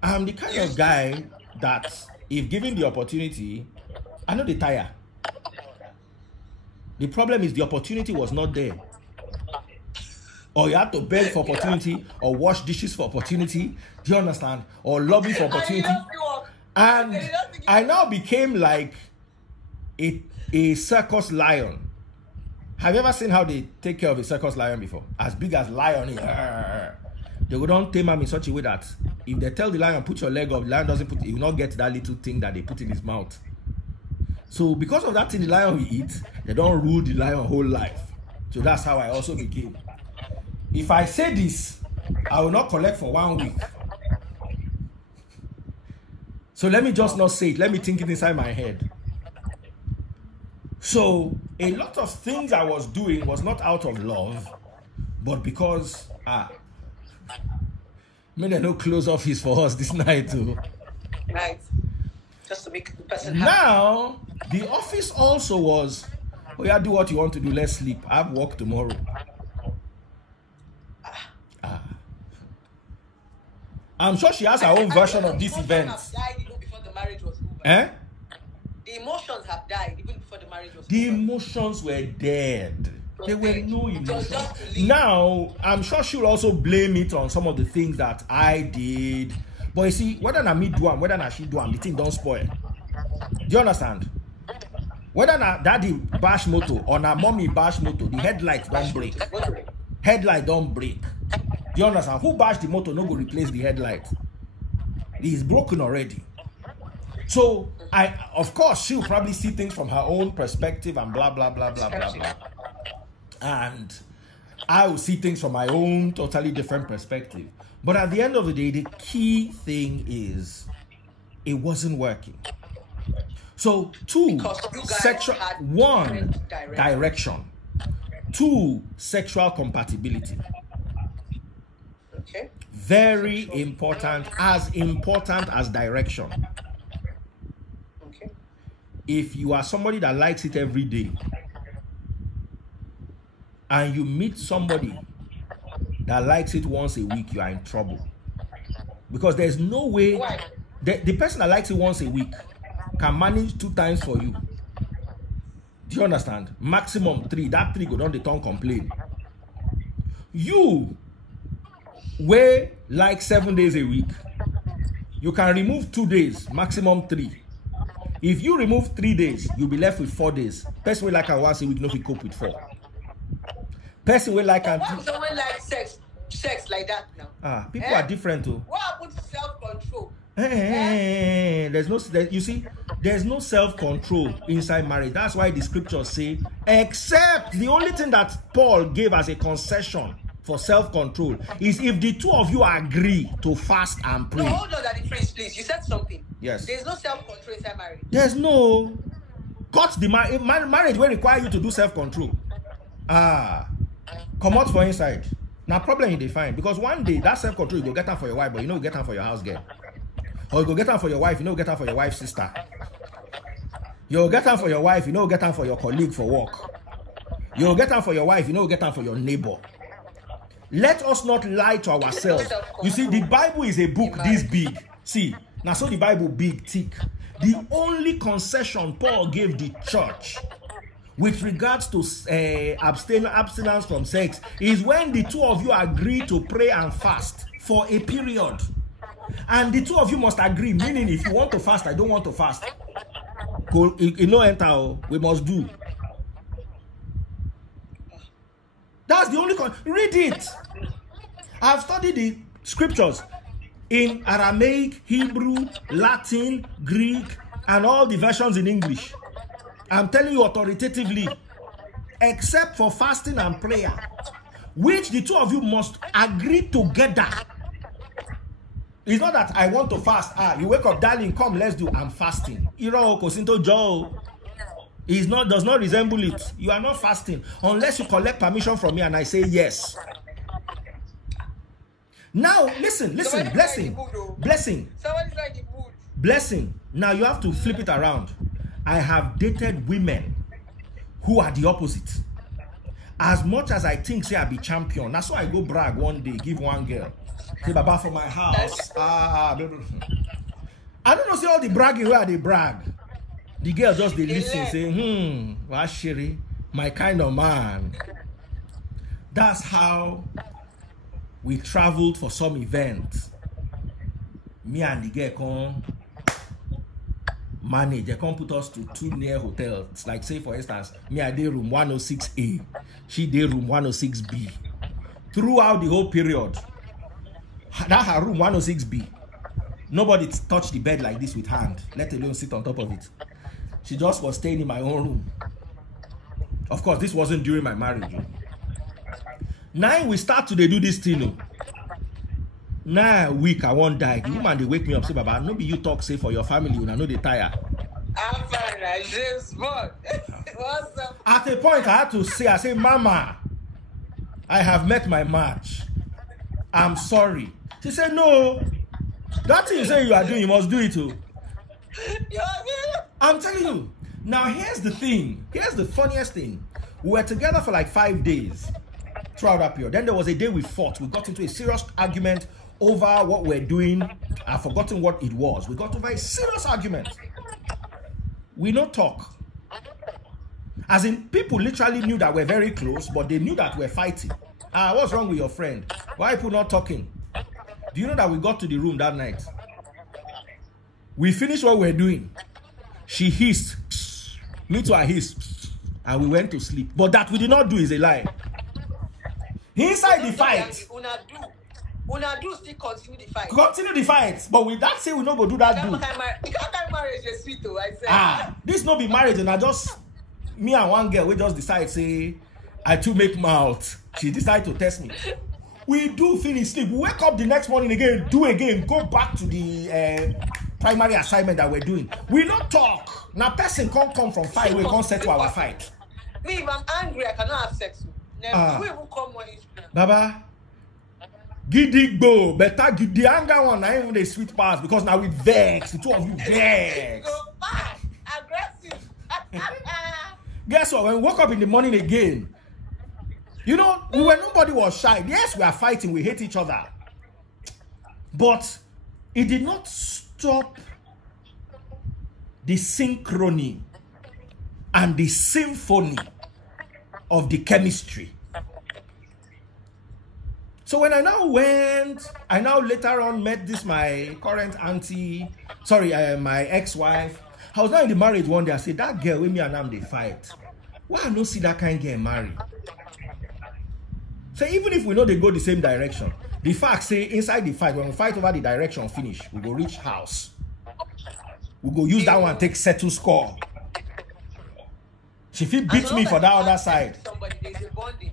I'm the kind of guy that if given the opportunity, I know they tire. The problem is the opportunity was not there. Or you had to beg for opportunity, or wash dishes for opportunity. Do you understand? Or lobby for opportunity. And I now became like a circus lion. Have you ever seen how they take care of a circus lion before? As big as lion. They would not tame him in such a way that if they tell the lion, put your leg up, the lion doesn't put it, he will not get that little thing that they put in his mouth. So because of that thing the lion will eat, they don't rule the lion whole life. So that's how I also became. If I say this, I will not collect for 1 week. So let me just not say it. Let me think it inside my head. So a lot of things I was doing was not out of love, but because may they no close office for us this night too. Right. Just to make the person happy. Now, the office also was, oh yeah, do what you want to do, let's sleep. I have work tomorrow. I'm sure she has her own version of this event. Died even before the marriage was over. Eh? The emotions have died even before the marriage was The over. emotions were dead. There were no It was emotions. just to leave. Now, I'm sure she'll also blame it on some of the things that I did. But you see, whether na me do am, whether na she do am, the thing don't spoil. Do you understand? Whether na daddy bash motor or na mommy bash motor, the headlight don't break. Headlight don't break. Do you understand? Who bashed the motor no go replace the headlight? It is broken already. So, of course, she'll probably see things from her own perspective and blah, blah, blah, blah, blah, blah. And I will see things from my own totally different perspective. But at the end of the day, the key thing is it wasn't working. So, one, direction. Two, sexual compatibility. Okay. Very important as direction. Okay. If you are somebody that likes it every day and you meet somebody that likes it once a week, you are in trouble. Because there's no way the person that likes it once a week can manage 2 times for you. Do you understand? Maximum 3. That 3 go down the tongue complain. You weigh like 7 days a week. You can remove 2 days, maximum 3. If you remove 3 days, you'll be left with 4 days. Person will like her once a week, no fit cope with 4. Person will like her. Why would someone like sex like that now? People are different too. What happened to self-control? There's no self-control inside marriage. That's why the scriptures say, except the only thing that Paul gave as a concession for self-control is if the two of you agree to fast and pray. No, hold on, Daddy Prince, please. You said something. Yes. There's no self-control inside marriage. There's no. Cut the marriage will require you to do self-control. Come out for inside. Now problem you define, because one day that self-control you go get her for your wife, but you know you get her for your house girl. Or you go get her for your wife, you know you get her for your wife's sister. You'll get her for your wife, you know you get her for your colleague for work. You'll get her for your wife, you know you get her for your neighbor. Let us not lie to ourselves. You see, the Bible is a book this big. See, now so the Bible big, thick. The only concession Paul gave the church with regards to abstinence from sex is when the two of you agree to pray and fast for a period. And the two of you must agree, meaning if you want to fast, I don't want to fast. You know, enter, we must do. That's the only read it. I've studied the scriptures in Aramaic, Hebrew, Latin, Greek, and all the versions in English. I'm telling you authoritatively, except for fasting and prayer, which the two of you must agree together. It's not that I want to fast. You wake up, darling, come, let's do. I'm fasting. Does not resemble it. You are not fasting unless you collect permission from me and I say yes. Now, listen, blessing. Somebody's like the mood. Blessing. Now you have to flip it around. I have dated women who are the opposite. As much as I think, say I be champion, that's why I go brag one day, give one girl. Say, Baba, for my house. I don't know, say all the bragging where they brag. The girl just they listen, say, Washiri, my kind of man. That's how we traveled for some event. Me and the girl come manage. They come put us to 2 near hotels. Like say for instance, me I did room 106A, she did room 106B. Throughout the whole period, that her room 106B, nobody touched the bed like this with hand, let alone sit on top of it. She just was staying in my own room. Of course, this wasn't during my marriage. Now we start to do this thing. Now week I won't die. The woman they wake me up, say, Baba, no be you talk, say for your family, you know they tire. I'm fine, I just smart. What's up? At a point I had to say, I say, Mama, I have met my match. I'm sorry. She said, no. That thing you say you are doing, you must do it too. I'm telling you. Now, here's the thing. Here's the funniest thing. We were together for like 5 days throughout that period. Then there was a day we fought. We got into a serious argument over what we're doing. I've forgotten what it was. We got into a serious argument. We don't talk. As in, people literally knew that we're very close, but they knew that we're fighting. What's wrong with your friend? Why are people not talking? Do you know that we got to the room that night? We finished what we're doing. She hissed. Me too, I hissed. And we went to sleep. But that we did not do is a lie. Inside the fight. Una do still continue the fight. Continue the fight. But with that say we not go do that do. You can't marriage is sweet though, I said. This not be marriage, and I just me and one girl we just decide say I too make mouth. She decide to test me. We do finish sleep. We wake up the next morning again, do again, go back to the primary assignment that we're doing. We not talk. Now person can't come from fight, we can't settle our fight. Me, if I'm angry, I cannot have sex. Never. Even come when it's Baba. Gidigbo, better the anger one, I even the sweet pass because now we vex, the two of you vex. Aggressive. Guess what? When we woke up in the morning again, you know, when nobody was shy, yes, we are fighting, we hate each other. But it did not stop the synchrony and the symphony of the chemistry. So when I now later on met this my current auntie, my ex-wife. I was now in the marriage one day. I said, that girl with me and they fight. Why I don't see that kind of girl married? So even if we know they go the same direction, the fact say inside the fight, when we fight over the direction finish, we go reach house. We go use that one, take settle score. She fit beat me for that other side. Somebody, there's a bonding.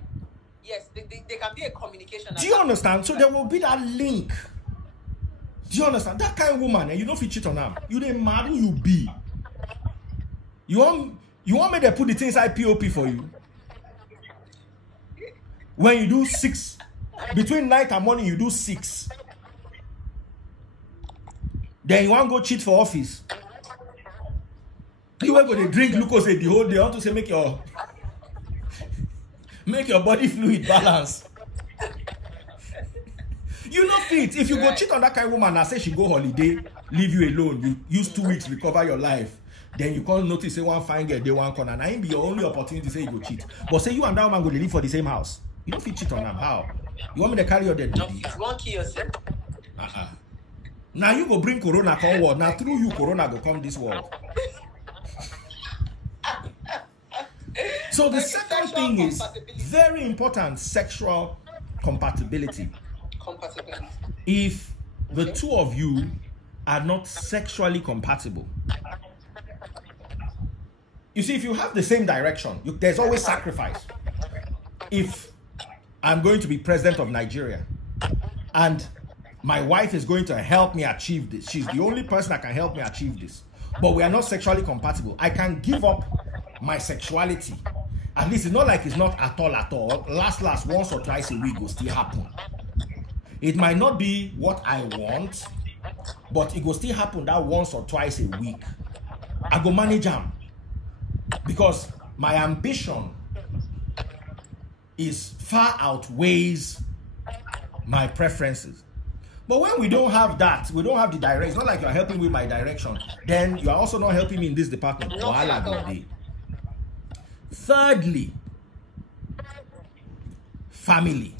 Yes, there can be a communication. Do you understand? So there will be that link. Do you understand? That kind of woman, and you don't fit cheat on her. You didn't marry, you be. You want me to put the thing inside POP for you? When you do 6, between night and morning, you do 6. Then you want to go cheat for office. You want to go drink glucose the whole day. You want to say make your body fluid balance. You know fit. If you go cheat on that kind of woman and say she go holiday, leave you alone, you use 2 weeks, recover your life. Then you can't notice say one fine girl, they one corner. And I ain't be your only opportunity to say you go cheat. But say you and that woman go live for the same house. You don't fit cheat on them. How? You want me to carry your dead baby? You won't kill yourself. Now you go bring Corona come world. Now through you, Corona go come this world. So the second thing is very important: sexual compatibility. If the two of you are not sexually compatible, you see, if you have the same direction, there's always sacrifice. If I'm going to be president of Nigeria and my wife is going to help me achieve this, she's the only person that can help me achieve this, but we are not sexually compatible, I can give up my sexuality. At least it's not like it's not at all. Last, once or twice a week will still happen. It might not be what I want, but it will still happen that once or twice a week. I go manage them because my ambition is far outweighs my preferences. But when we don't have that, we don't have the direction. It's not like you're helping with my direction. Then you are also not helping me in this department. Thirdly, family.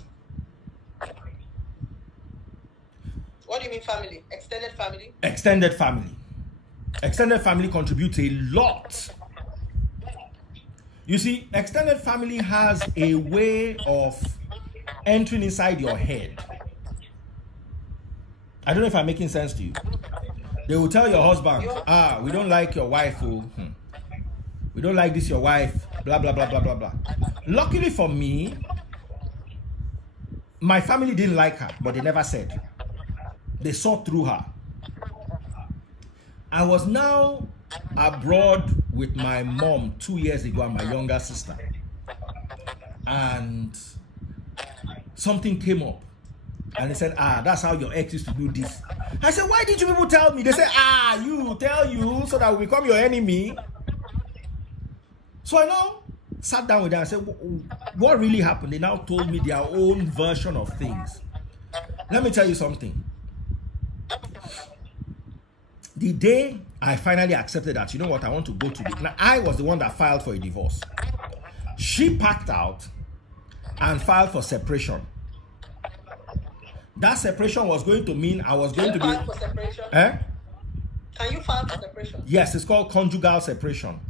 What do you mean family? Extended family? Extended family. Extended family contributes a lot. You see, extended family has a way of entering inside your head. I don't know if I'm making sense to you. They will tell your husband, we don't like your wife. We don't like this, your wife. Blah, blah, blah, blah, blah, blah. Luckily for me, my family didn't like her, but they never said. They saw through her. I was now abroad with my mom 2 years ago and my younger sister. And something came up. And they said, that's how your ex used to do this. I said, why did you people tell me? They said, you tell you so that we become your enemy. So I now sat down with them and said, what really happened? They now told me their own version of things. Let me tell you something. The day I finally accepted that, you know what, I want to go to now, I was the one that filed for a divorce. She packed out and filed for separation. That separation was going to mean I was going to be... Can you file for separation? Can you file for separation? Yes, it's called conjugal separation.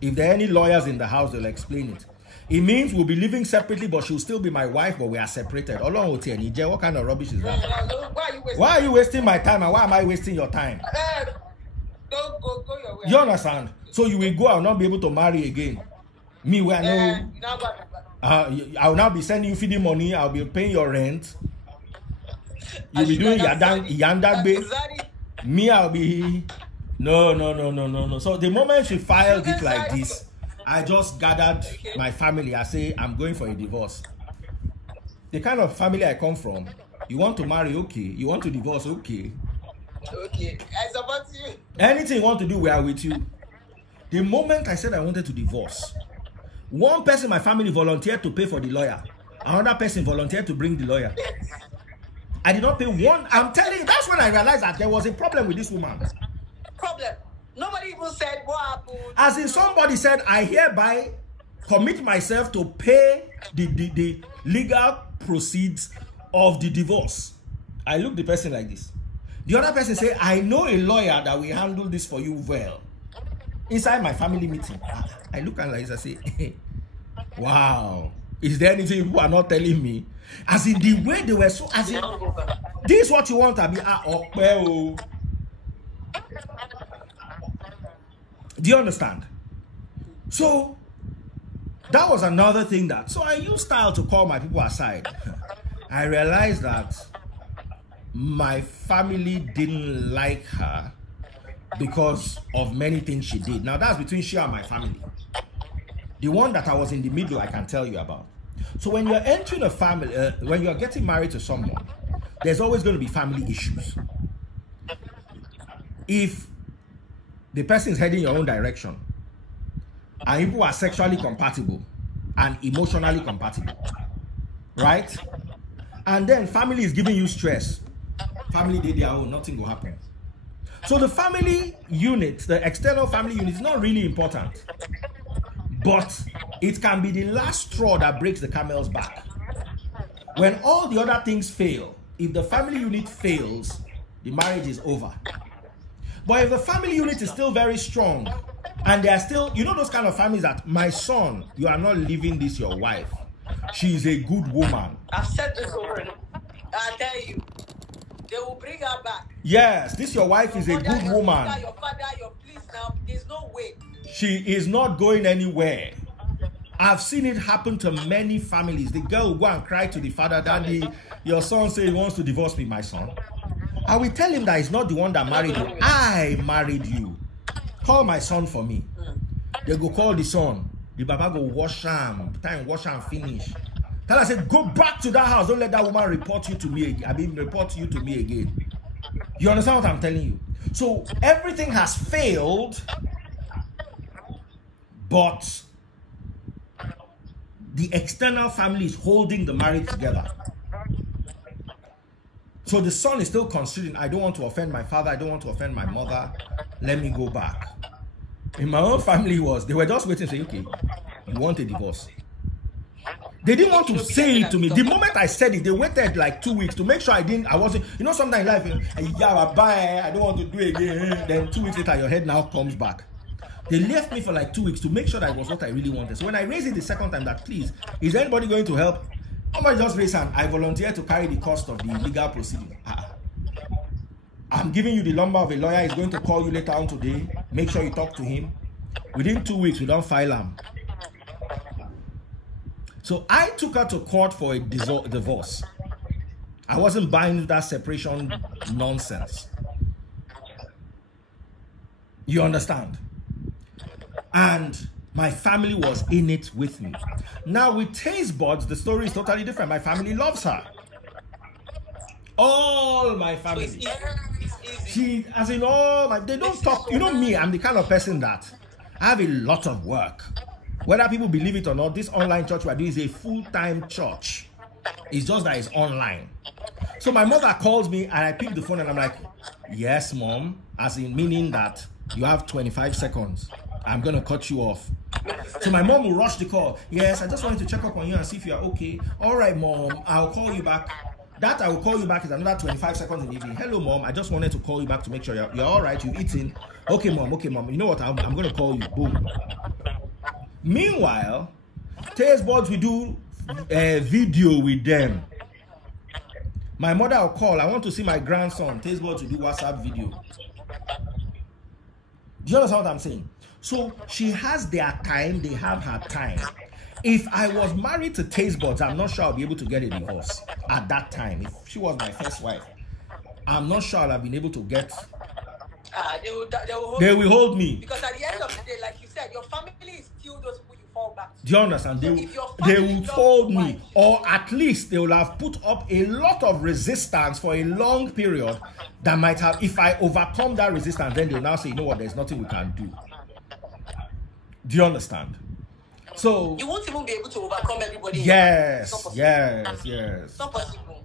If there are any lawyers in the house, they'll explain it. It means we'll be living separately, but she'll still be my wife, but we are separated. What kind of rubbish is that? Why are you wasting my time, and why am I wasting your time? Go your way. You understand? So you will go, I will not be able to marry again. Me, where I know... I will now be sending you feeding money. I'll be paying your rent. You'll be doing yandagbe. Me, I'll be... No. So the moment she filed it like this, I just gathered my family. I say, I'm going for a divorce. The kind of family I come from, you want to marry, okay. You want to divorce, okay. Okay, I support you. Anything you want to do, we are with you. The moment I said I wanted to divorce, one person in my family volunteered to pay for the lawyer. Another person volunteered to bring the lawyer. I did not pay one. I'm telling you, that's when I realized that there was a problem with this woman. Problem. Nobody even said what happened. As in somebody said, I hereby commit myself to pay the legal proceeds of the divorce. I look the person like this. The other person say, I know a lawyer that will handle this for you well. Inside my family meeting, I look at like this, I say, wow, is there anything you are not telling me? As in the way they were so, as in, this is what you want to be. Do you understand? So that was another thing that, so I used style to call my people aside. I realized that my family didn't like her because of many things she did. Now that's between she and my family. The one that I was in the middle, I can tell you about. So when you're entering a family, when you're getting married to someone, there's always going to be family issues. If the person is heading your own direction, and people are sexually compatible and emotionally compatible, right? And then family is giving you stress. Family did their own, nothing will happen. So the family unit, the external family unit is not really important. But it can be the last straw that breaks the camel's back. When all the other things fail, if the family unit fails, the marriage is over. But if the family unit is still very strong, and they are still, you know those kind of families that, my son, you are not leaving this your wife. She is a good woman. I've said this already. I tell you, they will bring her back. Yes, this your wife is a good woman. Your father, please now, there's no way. She is not going anywhere. I've seen it happen to many families. The girl will go and cry to the father, Daddy, your son says he wants to divorce me, my son. I will tell him that he's not the one that married you. I married you. Call my son for me. They go call the son. The baba go wash him. Time wash and finish. Tell her, say, go back to that house. Don't let that woman report you to me again. I mean, report you to me again. You understand what I'm telling you? So everything has failed, but the external family is holding the marriage together. So the son is still considering, I don't want to offend my father, I don't want to offend my mother, let me go back. In my own family they were just waiting to say, okay, you want a divorce. They didn't want to say it to me. The moment I said it, they waited like 2 weeks to make sure I wasn't, you know, sometimes in life, I don't want to do it again. Then 2 weeks later, your head now comes back. They left me for like 2 weeks to make sure that it was what I really wanted. So when I raised it the second time that, please, is anybody going to help? Somebody just raised hand. I volunteer to carry the cost of the legal proceeding. I'm giving you the number of a lawyer. He's going to call you later on today. Make sure you talk to him. Within 2 weeks, we don't file him. So I took her to court for a divorce. I wasn't buying into that separation nonsense. You understand? And my family was in it with me. Now with taste buds, the story is totally different. My family loves her. All my So family. it's easy. It's easy. She, as in all my, they don't talk. You know me, I'm the kind of person that I have a lot of work. Whether people believe it or not, this online church we're doing is a full-time church. It's just that it's online. So my mother calls me and I pick the phone and I'm like, yes, mom, as in meaning that you have 25 seconds. I'm going to cut you off. So my mom will rush the call. Yes, I just wanted to check up on you and see if you are okay. All right, mom, I'll call you back. That I will call you back is another 25 seconds in the evening. Hello, mom, I just wanted to call you back to make sure you're all right. You've eaten. Okay, mom. You know what? I'm going to call you. Boom. Meanwhile, taste buds will do a video with them. My mother will call. I want to see my grandson. Taste buds will do WhatsApp video. Do you understand what I'm saying? So she has their time. They have her time. If I was married to taste buds, I'm not sure I'll be able to get a divorce at that time. If she was my first wife, I'm not sure I'll have been able to get. They will hold me. Because at the end of the day, like you said, your family is still those people you fall back to. Do you understand? So they would hold me, or at least they will have put up a lot of resistance for a long period that might have, if I overcome that resistance, then they'll now say, you know what, there's nothing we can do. Do you understand? So you won't even be able to overcome everybody. Yes. It's not possible.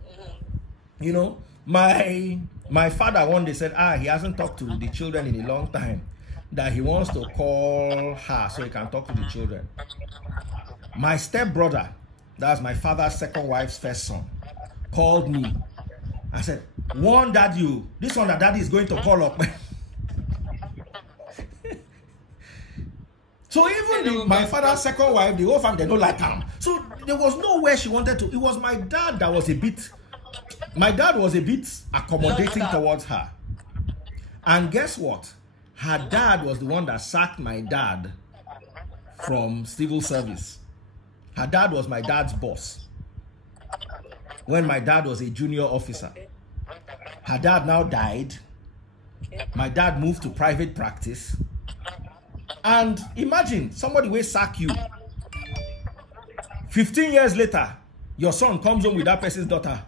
You know, my father one day said, he hasn't talked to the children in a long time, that he wants to call her so he can talk to the children. My stepbrother, that's my father's second wife's first son, called me. I said, warn daddy, this one that daddy is going to call up. So even my father's second wife, the whole family, they don't like him. So there was nowhere she wanted to. It was my dad that was a bit, accommodating towards her. And guess what? Her dad was the one that sacked my dad from civil service. Her dad was my dad's boss when my dad was a junior officer. Her dad now died. My dad moved to private practice. And imagine somebody will sack you. 15 years later, your son comes home with that person's daughter.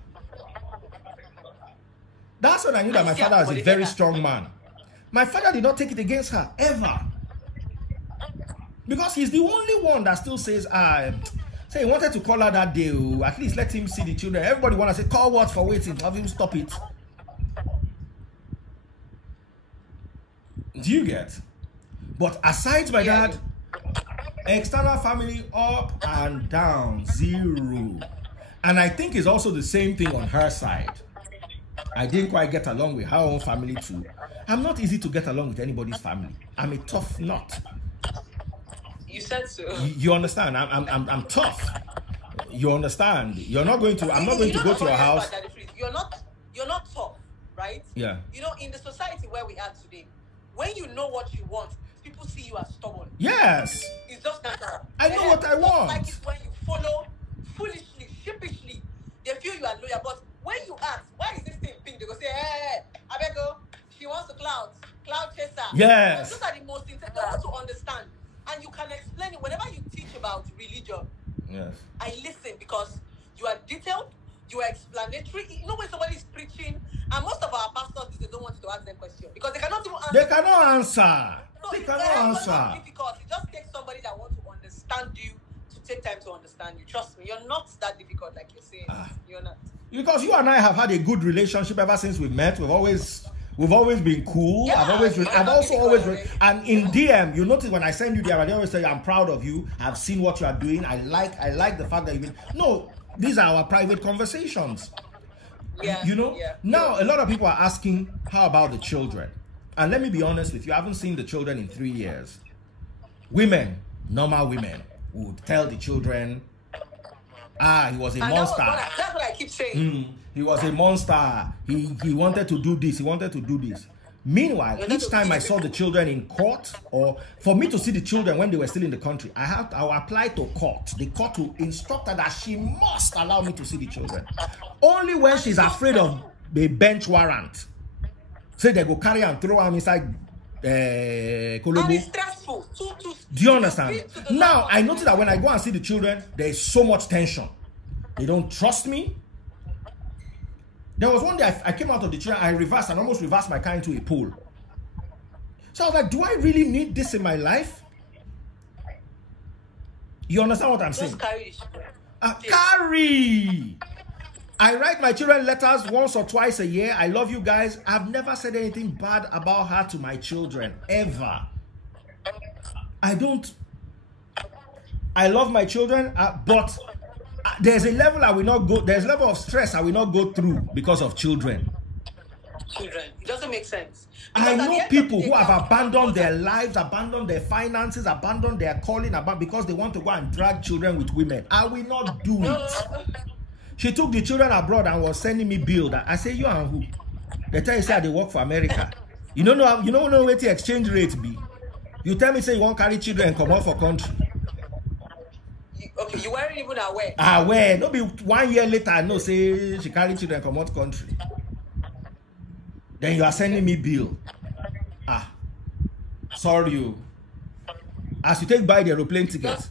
That's when I knew that my father was a very strong man. My father did not take it against her, ever. Because he's the only one that still says, say he wanted to call her that day, at least let him see the children. Everybody want to say, call what for waiting, have him stop it. Do you get? But aside my dad, external family up and down, zero. And I think it's also the same thing on her side. I didn't quite get along with her own family too. I'm not easy to get along with anybody's family. I'm a tough nut. You said so. You understand? I'm tough. You understand? I'm not going to go to your house. You're not tough, right? Yeah. You know, in the society where we are today, when you know what you want, people see you as stubborn. Yes. It's just that. I know what I want. Like it when you follow foolishly, sheepishly, they feel you are loyal. But when you ask, why is this thing pink? They go say, hey, Abeko, she wants to cloud chaser. Yes. Those are the most important. They want to understand. And you can explain it. Whenever you teach about religion, yes, I listen because you are detailed, you are explanatory. You know when somebody is preaching, and most of our pastors, they don't want you to ask them questions because they cannot even answer. They cannot answer. So they cannot answer. It's difficult. It just takes somebody that wants to understand you to take time to understand you. Trust me, you're not that difficult like you're saying. You're not. Because you and I have had a good relationship ever since we met. We've always been cool. Yeah, I've also always and in DM, you notice when I send you DM, I always say I'm proud of you. I've seen what you are doing. I like the fact that you've been. No, these are our private conversations. Yeah. You know? Yeah. Now a lot of people are asking, how about the children? And let me be honest with you, I haven't seen the children in 3 years. Normal women would tell the children, he was a monster. That's what I keep saying. He was a monster. He wanted to do this. He wanted to do this. Meanwhile, each time I saw the children in court, or for me to see the children when they were still in the country, I'll apply to court. The court will instruct her that she must allow me to see the children. Only when she's afraid of the bench warrant. Say they go carry and throw them inside Kolobo. And it's stressful. Do you understand? Now, I notice that when I go and see the children, there is so much tension. They don't trust me. There was one day I came out of the train, I reversed and almost reversed my car into a pole. So I was like, do I really need this in my life? You understand what I'm saying? Just carry it. Carry! I write my children letters once or twice a year. I love you guys. I've never said anything bad about her to my children, ever. I don't. I love my children, but there's a level I will not go. There's a level of stress I will not go through because of children. It doesn't make sense. I know people who have abandoned their lives, abandoned their finances, abandoned their calling, because they want to go and drag children with women. I will not do it. She took the children abroad and was sending me bill. I say, you and who? They tell you say they work for America. You don't know where the exchange rate be. You tell me say you won't carry children and come out for country. Okay, you weren't even aware. Aware. No be 1 year later I know say she carry children and come out country. Then you are sending me bill. Sorry you. As you take buy the aeroplane tickets.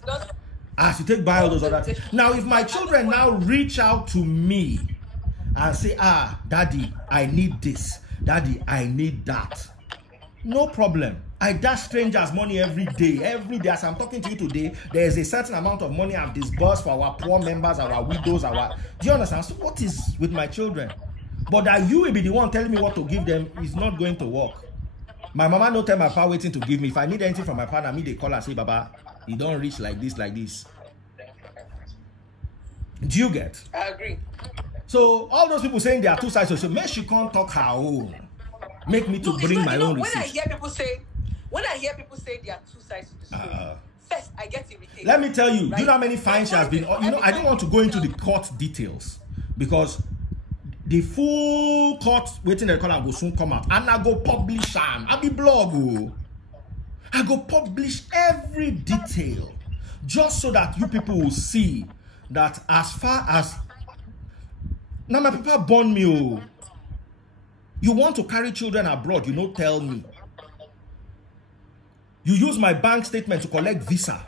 As you take buy all those other things. Now if my children now reach out to me and say, daddy, I need this. Daddy, I need that. No problem. I dash strangers money every day. Every day as I'm talking to you today, there is a certain amount of money I've disbursed for our poor members, our widows, do you understand? So what is with my children? But that you will be the one telling me what to give them is not going to work. My mama no tell my papa waiting to give me. If I need anything from my partner, me they call and say, Baba, you don't reach like this, like this. Do you get? I agree. So all those people saying there are two sides of the make she can't talk her own. Make me to bring my own receipts. When I hear people say there are two sides to the story, first I get irritated. Let me tell you, right? Do you know how many fines she has been? I don't want to go into the court details because the full court waiting the call and go soon come out, and I go publish them. I be blog. I go publish every detail just so that you people will see that as far as now my people born me. You want to carry children abroad, you don't tell me. You use my bank statement to collect visa.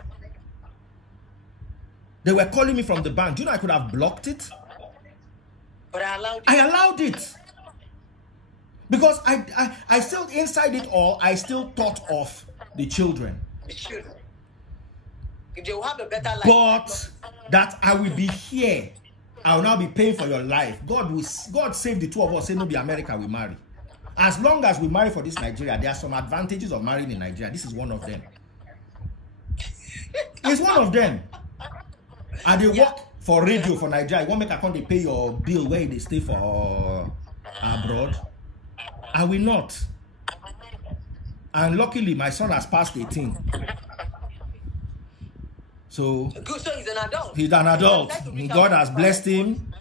They were calling me from the bank. Do you know I could have blocked it? But I allowed it. I allowed it. Because I still, inside it all, I still thought of the children. The children. If they will have a better life. But that I will be here. I will now be paying for your life. God save the two of us. Say no be America we marry. As long as we marry for this Nigeria, there are some advantages of marrying in Nigeria. This is one of them. It's one of them. And they work for radio for Nigeria. You won't make account they pay your bill where they stay for abroad. I will not. And luckily my son has passed 18. So he's an adult. He's an adult. God has blessed him.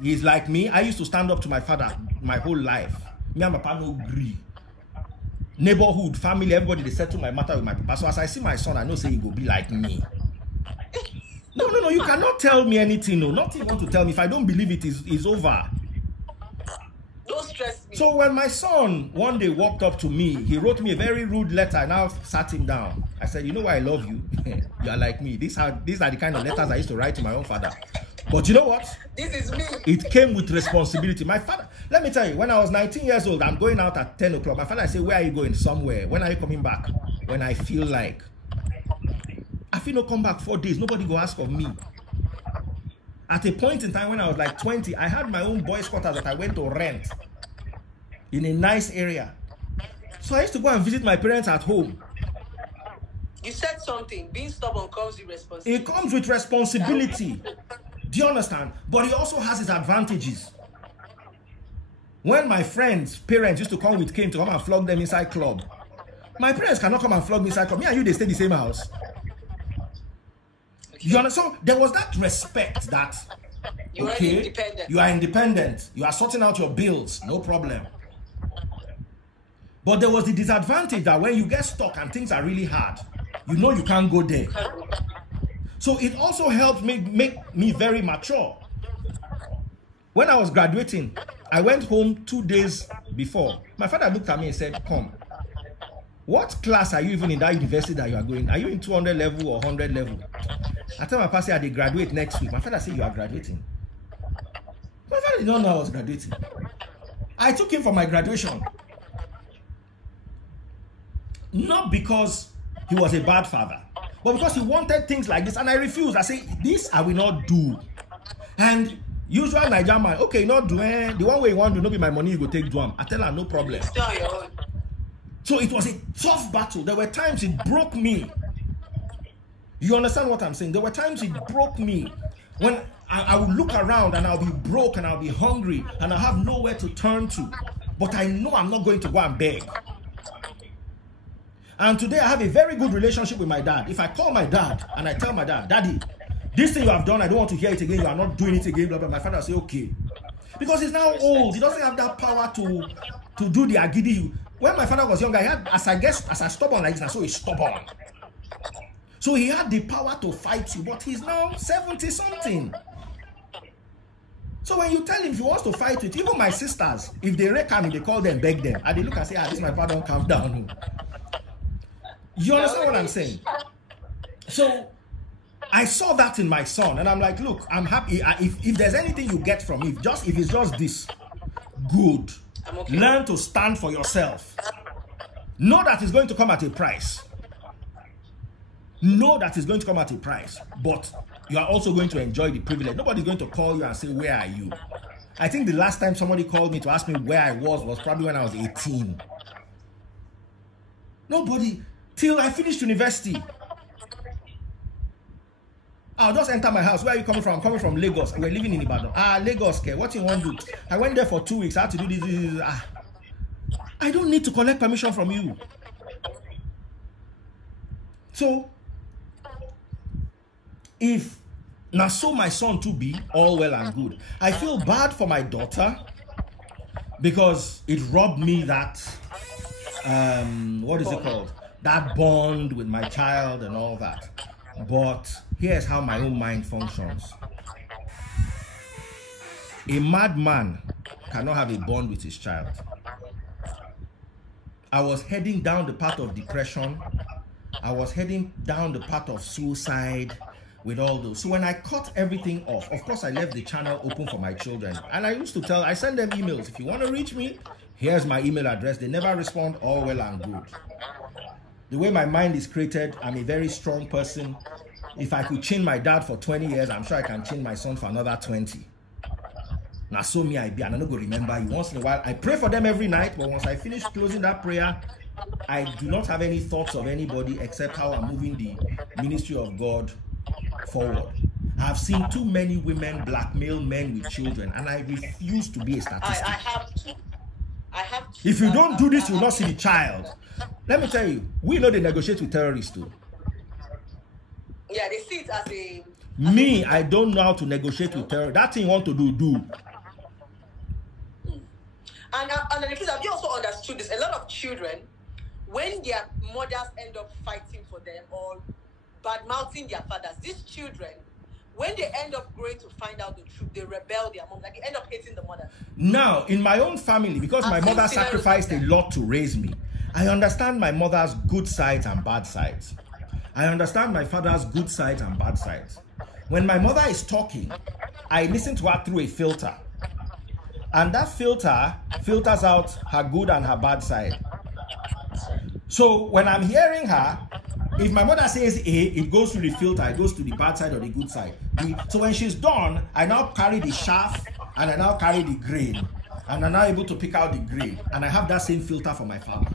He's like me. I used to stand up to my father my whole life. Me and my papa no agree. Neighborhood, family, everybody they settle my matter with my papa. So as I see my son, I know say he go be like me. No. You cannot tell me anything. No, nothing you want to tell me. If I don't believe it is over. Don't stress me. So when my son one day walked up to me, he wrote me a very rude letter. I now sat him down. I said, you know why I love you? You are like me. These are the kind of letters I used to write to my own father. But you know what? This is me. It came with responsibility. My father, let me tell you, when I was 19 years old, I'm going out at 10 o'clock. My father said, where are you going? Somewhere. When are you coming back? When I feel like. I feel no come back 4 days. Nobody go ask of me. At a point in time when I was like 20, I had my own boys' quarters that I went to rent in a nice area. So I used to go and visit my parents at home. You said something. Being stubborn comes with responsibility. It comes with responsibility. Do you understand? But it also has its advantages. When my friends' parents used to come with cane to come and flog them inside club, my parents cannot come and flog me inside club. Me and you, they stay in the same house. You understand? So there was that respect that, okay, you are independent. You are sorting out your bills. No problem. But there was the disadvantage that when you get stuck and things are really hard, you know you can't go there. So it also helped make me very mature. When I was graduating, I went home 2 days before. My father looked at me and said, come, what class are you even in that university that you are going? Are you in 200 level or 100 level? I tell my pastor they graduate next week. My father said, you are graduating. did not know I was graduating. I took him for my graduation. Not because he was a bad father, but because he wanted things like this, and I refused. I say, this I will not do. And usual Nigerian man, okay, not do the one way you want to no be my money, you go take do. I tell her, no problem. So it was a tough battle. There were times it broke me. You understand what I'm saying? There were times it broke me. When I would look around and I'll be broke and I'll be hungry and I'll have nowhere to turn to. But I know I'm not going to go and beg. And today I have a very good relationship with my dad. If I call my dad and I tell my dad, Daddy, this thing you have done, I don't want to hear it again. You are not doing it again. Blah, blah. My father will say, okay. Because he's now old. He doesn't have that power to do the agidi. When my father was younger, he had, as I stubborn like this, so he's stubborn. So he had the power to fight you, but he's now 70 something. So when you tell him if he wants to fight with, even my sisters, if they wreck me, they call them, beg them. And they look and say, this my father, don't calm down. You understand what I'm saying? So I saw that in my son, and I'm like, look, I'm happy. If there's anything you get from me, if it's just this, good. Okay. Learn to stand for yourself. Know that it's going to come at a price. Know that it's going to come at a price, but you are also going to enjoy the privilege. Nobody's going to call you and say, where are you? I think the last time somebody called me to ask me where I was probably when I was 18. Nobody, till I finished university. I'll just enter my house. Where are you coming from? I'm coming from Lagos. We're living in Ibadan. Lagos, okay. What you want to do? I went there for 2 weeks. I had to do this. I don't need to collect permission from you. So, if now so my son to be all well and good, I feel bad for my daughter because it robbed me that what is it called, that bond with my child and all that. But here's how my own mind functions. A madman cannot have a bond with his child. I was heading down the path of depression. I was heading down the path of suicide with all those. So when I cut everything off, of course I left the channel open for my children. And I used to I send them emails. If you want to reach me, here's my email address. They never respond, all well and good. The way my mind is created, I'm a very strong person. If I could chain my dad for 20 years, I'm sure I can chain my son for another 20. Now so me I be, and I'm not going to remember you. Once in a while, I pray for them every night, but once I finish closing that prayer, I do not have any thoughts of anybody except how I'm moving the ministry of God forward. I've seen too many women blackmail men with children, and I refuse to be a statistic. I have to. If you don't do this, you will not see the child. Let me tell you, we know they negotiate with terrorists too. Yeah, they see it as a... Me, I don't know how to negotiate with terrorists. That thing you want to do. And have you also understood this? A lot of children, when their mothers end up fighting for them or bad-mouthing their fathers, these children, when they end up growing to find out the truth, they rebel their mom. Like, they end up hating the mother. Now, in my own family, because my mother sacrificed a lot to raise me, I understand my mother's good sides and bad sides. I understand my father's good sides and bad sides. When my mother is talking, I listen to her through a filter. And that filter filters out her good and her bad side. So when I'm hearing her, if my mother says A, it goes through the filter, it goes to the bad side or the good side. So when she's done, I now carry the chaff and I now carry the grain. And I'm now able to pick out the grain. And I have that same filter for my father.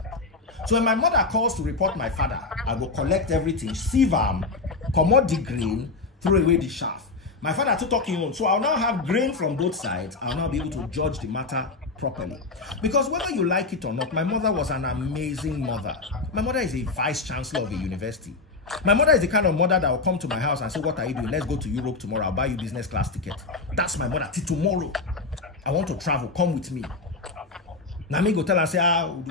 So when my mother calls to report my father, I will collect everything, sieve them, come out the grain, throw away the chaff. My father too talking on. So I'll now have grain from both sides. I'll now be able to judge the matter properly. Because whether you like it or not, my mother was an amazing mother. My mother is a vice chancellor of a university. My mother is the kind of mother that will come to my house and say, what are you doing? Let's go to Europe tomorrow. I'll buy you business class ticket. That's my mother. Till tomorrow, I want to travel. Come with me. Now me go tell and say,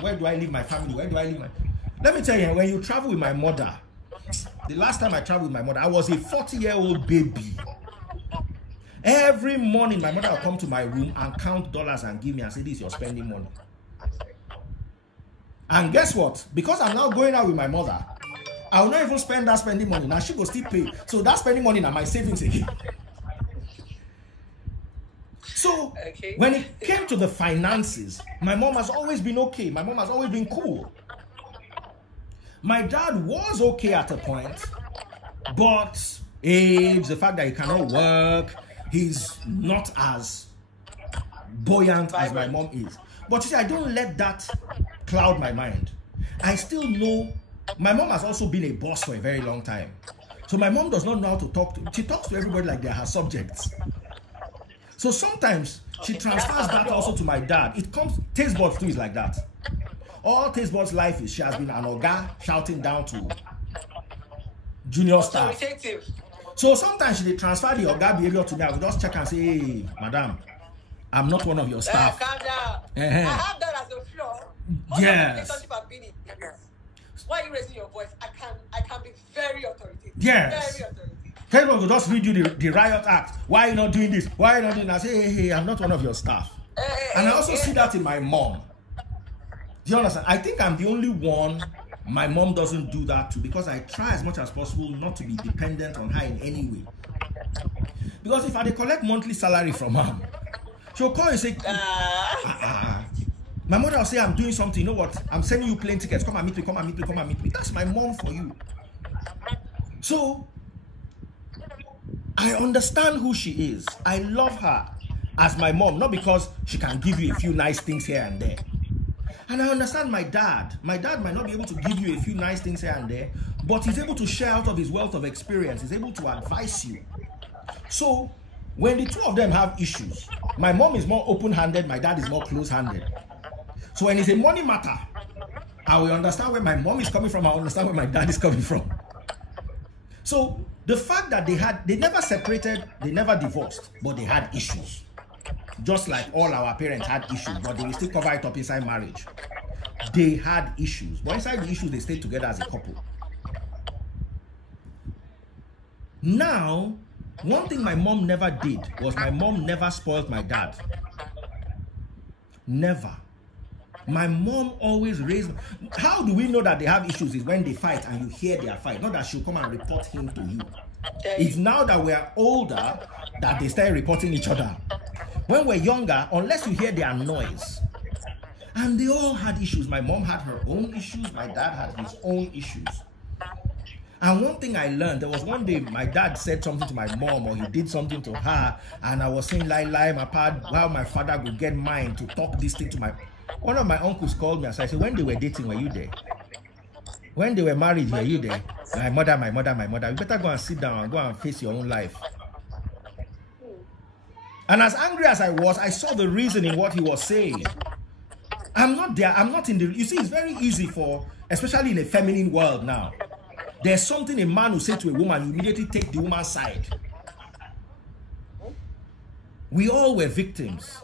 where do I leave my family? Where do I leave my... Let me tell you, when you travel with my mother, the last time I traveled with my mother, I was a 40-year-old baby. Every morning, my mother will come to my room and count dollars and give me and say, this is your spending money. And guess what? Because I'm now going out with my mother, I will not even spend that spending money. Now she will still pay. So that spending money now my savings again. So when it came to the finances, my mom has always been okay. My mom has always been cool. My dad was okay at a point, but age, the fact that he cannot work, he's not as buoyant as my mom is. But you see, I don't let that cloud my mind. I still know my mom has also been a boss for a very long time. So my mom does not know how to talk to. She talks to everybody like they're her subjects. So sometimes she transfers that also to my dad. It comes, Taste Buds too is like that. All Taste Buds' life is she has been an oga shouting down to junior staff. So sometimes she transfer the oga behavior to me. I will just check and say, hey, madam, I'm not one of your staff. Calm down. I have that as a flaw. Yes. Why are you raising your voice? I can be very authoritative. Yes. Very authoritative. People will just read you the riot act. Why are you not doing this? Why are you not doing that? I say, hey, I'm not one of your staff. And I also see that in my mom. Do you understand? I think I'm the only one my mom doesn't do that to, because I try as much as possible not to be dependent on her in any way. Because if I collect monthly salary from her, she'll call and say, my mother will say, I'm doing something, you know what? I'm sending you plane tickets. Come and meet me, come and meet me, come and meet me. That's my mom for you. So, I understand who she is. I love her as my mom, not because she can give you a few nice things here and there. And I understand my dad. My dad might not be able to give you a few nice things here and there, but he's able to share out of his wealth of experience. He's able to advise you. So, when the two of them have issues, my mom is more open-handed, my dad is more close-handed. So when it's a money matter, I will understand where my mom is coming from, I will understand where my dad is coming from. So the fact that they never separated, they never divorced, but they had issues. Just like all our parents had issues, but they will still cover it up inside marriage. They had issues, but inside the issues, they stayed together as a couple. Now, one thing my mom never did was my mom never spoiled my dad. Never. My mom always raised. How do we know that they have issues? Is when they fight and you hear their fight, not that she'll come and report him to you. It's now that we're older that they start reporting each other. When we're younger, unless you hear their noise. And they all had issues. My mom had her own issues. My dad had his own issues. And one thing I learned, there was one day my dad said something to my mom, or he did something to her, and I was saying, lie, my part, how my father would get mine to talk this thing to my... One of my uncles called me and said, when they were dating, were you there? When they were married, were you there? My mother. You better go and sit down and go and face your own life. And as angry as I was, I saw the reason in what he was saying. I'm not there. I'm not in the... You see, it's very easy for, especially in a feminine world now. There's something a man will say to a woman, you immediately take the woman's side. We all were victims.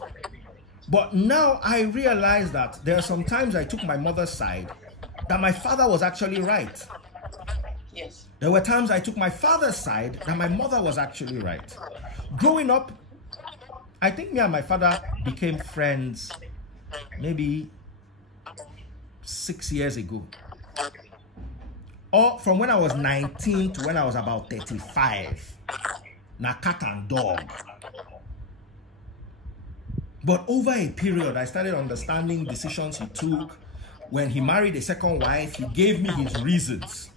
But now I realize that there are some times I took my mother's side, that my father was actually right. Yes. There were times I took my father's side, that my mother was actually right. Growing up, I think me and my father became friends maybe 6 years ago. Or from when I was 19 to when I was about 35. Na cat and dog. But over a period, I started understanding decisions he took. When he married a second wife, he gave me his reasons.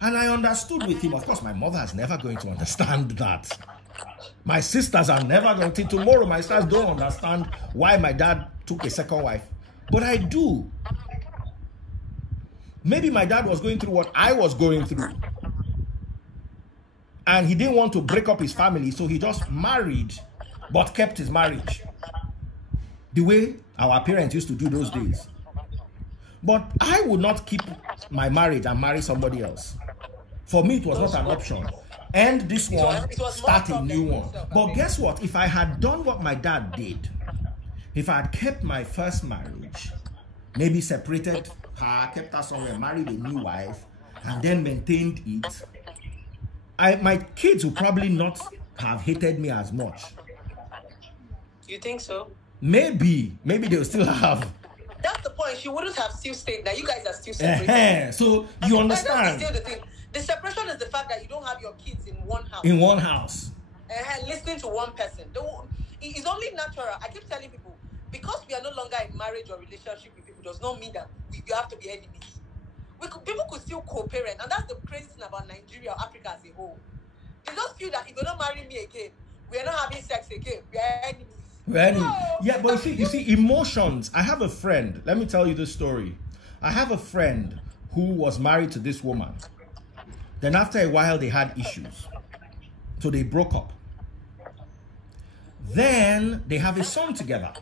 And I understood with him. Of course, my mother is never going to understand that. My sisters are never going to. Tomorrow, my sisters don't understand why my dad took a second wife. But I do. Maybe my dad was going through what I was going through. And he didn't want to break up his family, so he just married, but kept his marriage. The way our parents used to do those days. But I would not keep my marriage and marry somebody else. For me, it was not an option. End this one, start a new one. But guess what? If I had done what my dad did, if I had kept my first marriage, maybe separated her, kept her somewhere, married a new wife, and then maintained it, my kids would probably not have hated me as much. You think so? Maybe they'll still have. That's the point. She wouldn't have still stayed. Now you guys are still separated. So you understand. That's still the thing. The separation is the fact that you don't have your kids in one house. In one house. Listening to one person. it's only natural. I keep telling people, because we are no longer in marriage or relationship with people does not mean that we have to be enemies. People could still co-parent, and that's the crazy thing about Nigeria or Africa as a whole. They just feel that if you don't marry me again, we are not having sex again. We are enemies. We're enemies. Yeah, but you see, emotions. I have a friend. Let me tell you this story. I have a friend who was married to this woman. Then after a while, they had issues. So they broke up. Then they have a son together.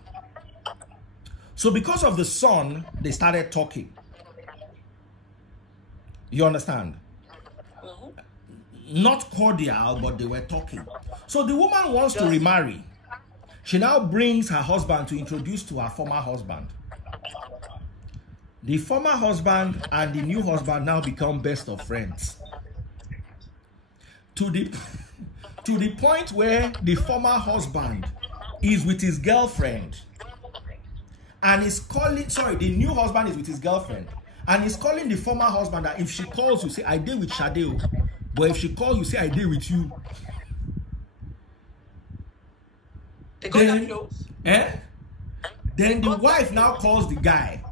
So because of the son, they started talking. You understand? Not cordial, but they were talking. So the woman wants to remarry. She now brings her husband to introduce to her former husband. The former husband and the new husband now become best of friends. To the point where the former husband is with his girlfriend and is calling, the new husband is with his girlfriend and is calling the former husband that if she calls you, say, I deal with Shadeo. But if she calls you, say, I deal with you. They got that close. Then the wife now calls the guy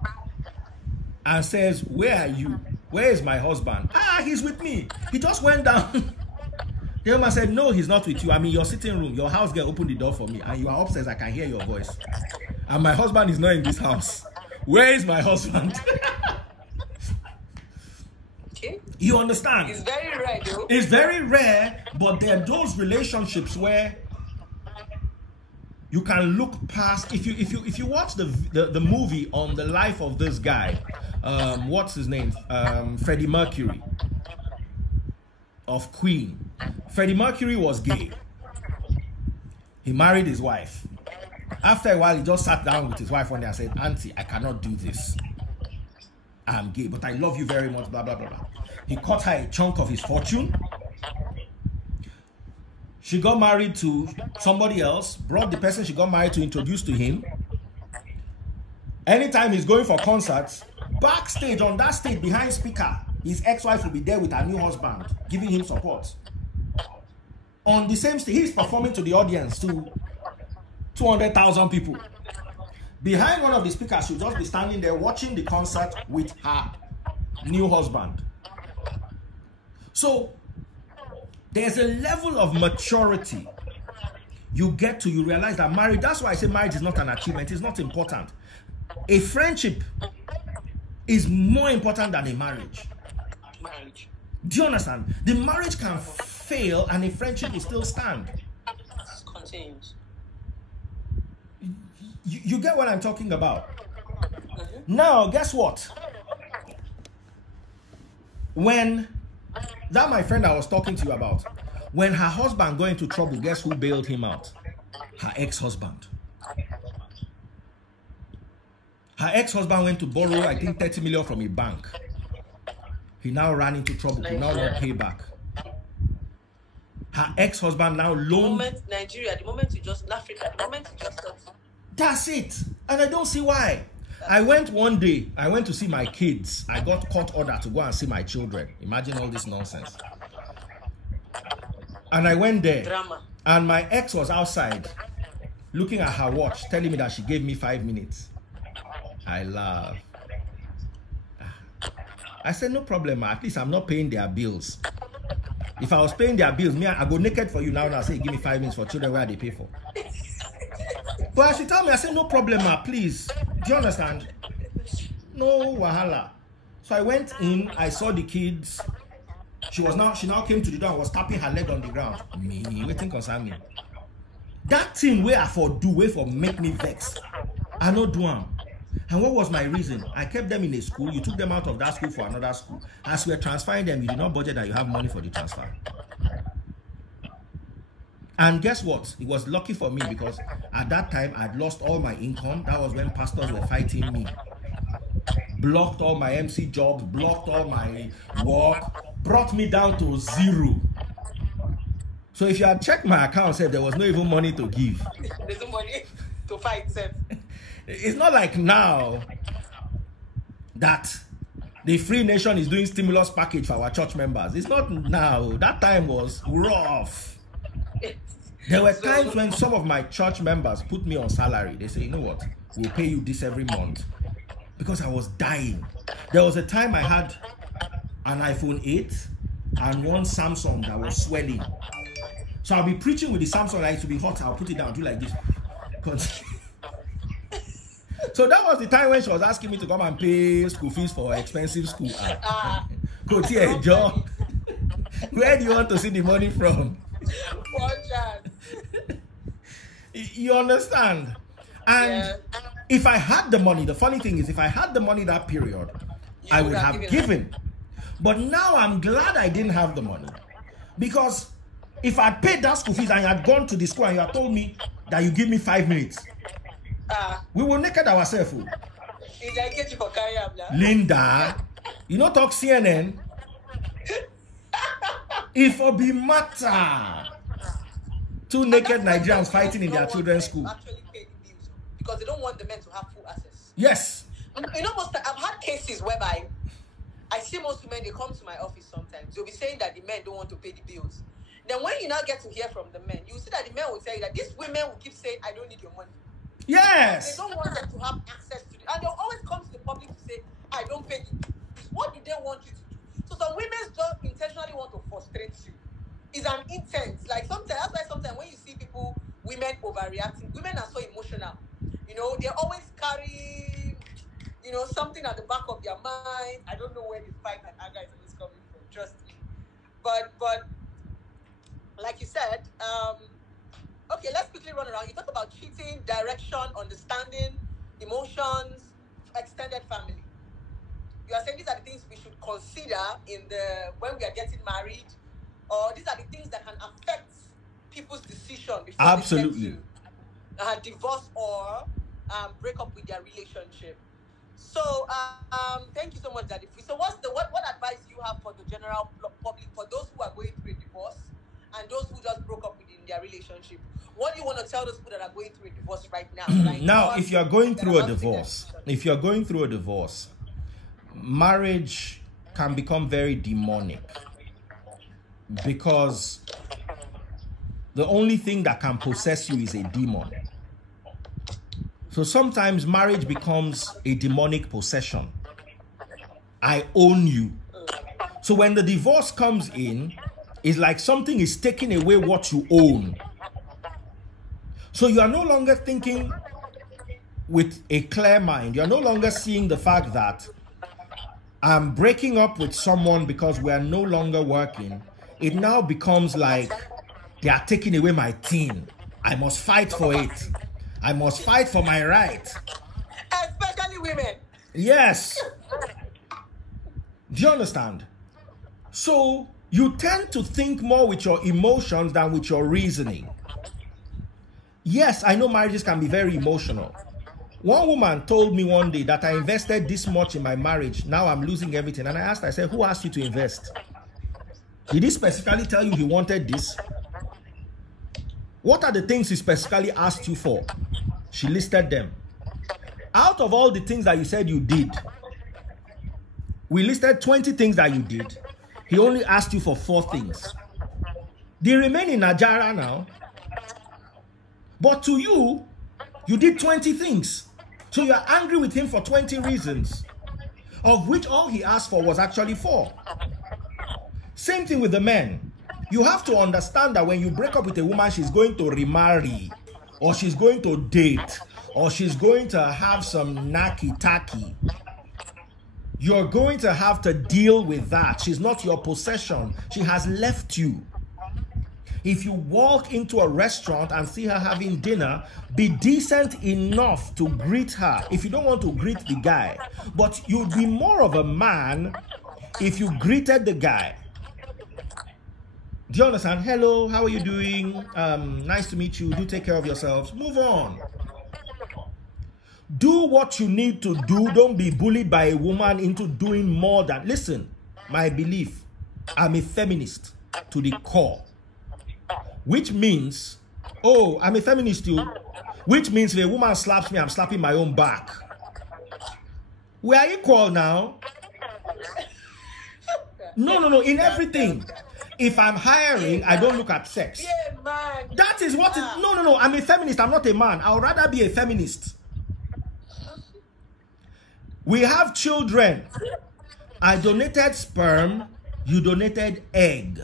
and says, where are you? Where is my husband? He's with me. He just went down. The woman said, no, he's not with you. I'm in your sitting room. Your house girl opened the door for me. And you are upstairs. I can hear your voice. And my husband is not in this house. Where is my husband? Okay. You understand? It's very rare, though. It's very rare, but there are those relationships where you can look past. If you watch the movie on the life of this guy, what's his name? Freddie Mercury of Queen. Freddie Mercury was gay. He married his wife. After a while, he just sat down with his wife one day and said, Auntie, I cannot do this. I'm gay, but I love you very much, blah, blah, blah, blah. He cut her a chunk of his fortune. She got married to somebody else, brought the person she got married to introduced to him. Anytime he's going for concerts, backstage on that stage behind speaker, his ex-wife will be there with her new husband, giving him support. On the same stage, he's performing to the audience, to 200,000 people. Behind one of the speakers, she'll just be standing there watching the concert with her new husband. So, there's a level of maturity you get to, you realize that marriage, that's why I say marriage is not an achievement, it's not important. A friendship is more important than a marriage. Do you understand? The marriage can fail and a friendship will still stand. Continues. You get what I'm talking about? Now, guess what? When that my friend I was talking to you about, when her husband got into trouble, guess who bailed him out? Her ex-husband. Her ex-husband went to borrow, I think, 30 million from a bank. He now ran into trouble. He now not pay back. Her ex-husband now loaned. Nigeria, the moment you just, Africa, the moment you just stop. That's it. And I don't see why. I went one day, I went to see my kids. I got court order to go and see my children. Imagine all this nonsense. And I went there. Drama. And my ex was outside looking at her watch, telling me that she gave me 5 minutes. I laughed. I said, no problem, at least I'm not paying their bills. If I was paying their bills, me, I go naked for you now and I say, give me 5 minutes for children where they pay for. But she told me, I said, no problem, please. Do you understand? No wahala. So I went in, I saw the kids. She now came to the door and was tapping her leg on the ground. Me, waiting concern me. That thing where I for do, where for make me vex. I no do am. And what was my reason? I kept them in a school. You took them out of that school for another school. As we were transferring them, you did not budget that you have money for the transfer. And guess what? It was lucky for me because at that time, I'd lost all my income. That was when pastors were fighting me. Blocked all my MC jobs, blocked all my work, brought me down to zero. So if you had checked my account, said there was no even money to give. There's no money to fight, sir. It's not like now that the Free Nation is doing stimulus package for our church members. It's not now. That time was rough. There were times when some of my church members put me on salary. They say, you know what, we'll pay you this every month. Because I was dying. There was a time I had an iPhone 8 and one Samsung that was swelling. So I'll be preaching with the Samsung light to be hot. I'll put it down, do like this. So that was the time when she was asking me to come and pay school fees for expensive school. Go to a job. Where do you want to see the money from? You understand? And if I had the money, the funny thing is, if I had the money that period, I would have given. But now I'm glad I didn't have the money. Because if I paid that school fees and you had gone to the school and you had told me that you give me 5 minutes, we will naked ourselves. Linda, you know talk CNN? If it be matter, 2 naked Nigerians fighting in their children's school. Actually pay the bills because they don't want the men to have full access. Yes. You know, I've had cases whereby I see most women, they come to my office sometimes. They'll be saying that the men don't want to pay the bills. Then when you now get to hear from the men, you see that the men will tell you that these women will keep saying, I don't need your money. Yes. They don't want them to have access to it. And they'll always come to the public to say, I don't pay the bills. What do they want you to do? So some women just intentionally want to frustrate you. It's an intent. Like sometimes, that's why sometimes when you see people, women overreacting, women are so emotional. You know, they always carry, you know, something at the back of their mind. I don't know where the fight and anger is always coming from, trust me. But like you said, okay, let's quickly run around. You talk about cheating, direction, understanding, emotions, extended family. You are saying these are the things we should consider when we are getting married, or these are the things that can affect people's decision before absolutely they get to divorce or break up with their relationship. So thank you so much, Daddy. So what advice do you have for the general public, for those who are going through a divorce and those who just broke up within their relationship? What do you want to tell those people that are going through a divorce right now? Now, if you're going through a divorce, marriage can become very demonic because the only thing that can possess you is a demon. So sometimes marriage becomes a demonic possession. I own you. So when the divorce comes in, it's like something is taking away what you own. So you are no longer thinking with a clear mind. You are no longer seeing the fact that I'm breaking up with someone because we are no longer working. It now becomes like they are taking away my thing. I must fight for it. I must fight for my right. Especially women. Yes. Do you understand? So you tend to think more with your emotions than with your reasoning. Yes, I know marriages can be very emotional. One woman told me one day that I invested this much in my marriage. Now I'm losing everything. And I said, who asked you to invest? Did he specifically tell you he wanted this? What are the things he specifically asked you for? She listed them. Out of all the things that you said you did, we listed 20 things that you did. He only asked you for 4 things. They remain in Najara now. But to you, you did 20 things. So you are angry with him for 20 reasons, of which all he asked for was actually 4. Same thing with the men. You have to understand that when you break up with a woman, she's going to remarry, or she's going to date, or she's going to have some naki-taki. You're going to have to deal with that. She's not your possession. She has left you. If you walk into a restaurant and see her having dinner, be decent enough to greet her. If you don't want to greet the guy, but you'd be more of a man if you greeted the guy. Do you understand? Hello, how are you doing? Nice to meet you. Do take care of yourselves. Move on. Do what you need to do. Don't be bullied by a woman into doing more than... Listen, my belief, I'm a feminist to the core. Which means, oh, I'm a feminist too. Which means if a woman slaps me, I'm slapping my own back. We are equal now. No. In everything. If I'm hiring, I don't look at sex. Yeah, man. That is what it... No. I'm a feminist. I'm not a man. I would rather be a feminist. We have children. I donated sperm. You donated egg.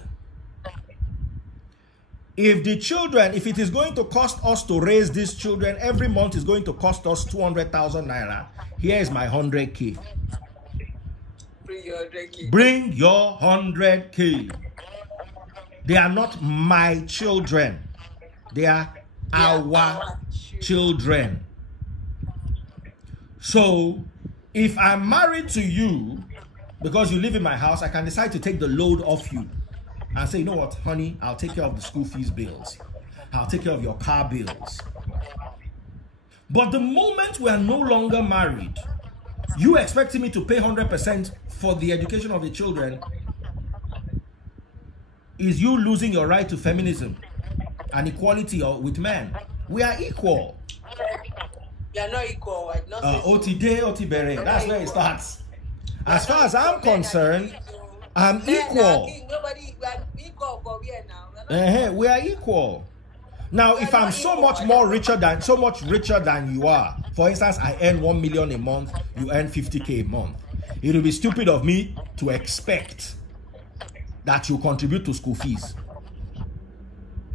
If the children, if it is going to cost us to raise these children, every month is going to cost us 200,000 naira. Here is my 100K. Bring your 100K. Bring your 100K. They are not my children. They are our children. So, if I'm married to you, because you live in my house, I can decide to take the load off you. And say, you know what, honey, I'll take care of the school fees bills. I'll take care of your car bills. But the moment we are no longer married, you expecting me to pay 100% for the education of the children is you losing your right to feminism and equality with men. We are equal. We are not equal. Otide, Otibere, that's where it starts. As far as I'm concerned, I'm equal. We are equal. Now, if I'm so much richer than you are, for instance, I earn 1 million a month, you earn 50K a month. It will be stupid of me to expect that you contribute to school fees.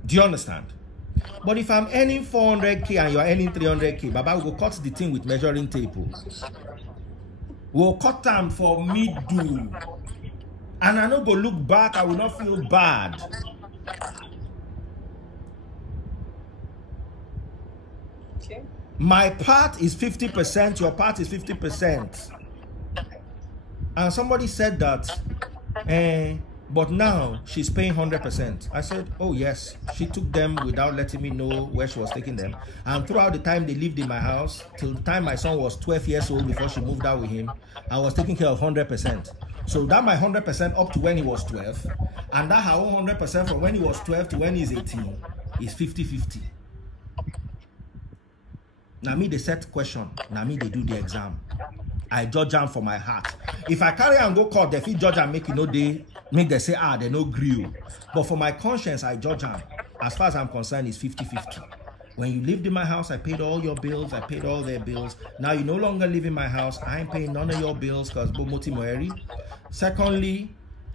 Do you understand? But if I'm earning 400K and you're earning 300K, Baba will cut the thing with measuring tape. We'll cut them for me do. And I don't go look back, I will not feel bad. Okay. My part is 50%, your part is 50%. And somebody said that, but now she's paying 100%. I said, oh yes, she took them without letting me know where she was taking them. And throughout the time they lived in my house, till the time my son was 12 years old before she moved out with him, I was taking care of 100%. So that my 100% up to when he was 12, and that her own 100% from when he was 12 to when he's 18 is 50-50. Now me they set question, now me they do the exam. I judge them for my heart. If I carry and go court, they feel judge and make they say, they no agree. But for my conscience, I judge them. As far as I'm concerned, it's 50-50. When you lived in my house, I paid all your bills, I paid all their bills. Now you no longer live in my house, I ain't paying none of your bills because Bomoti Moeri. Secondly,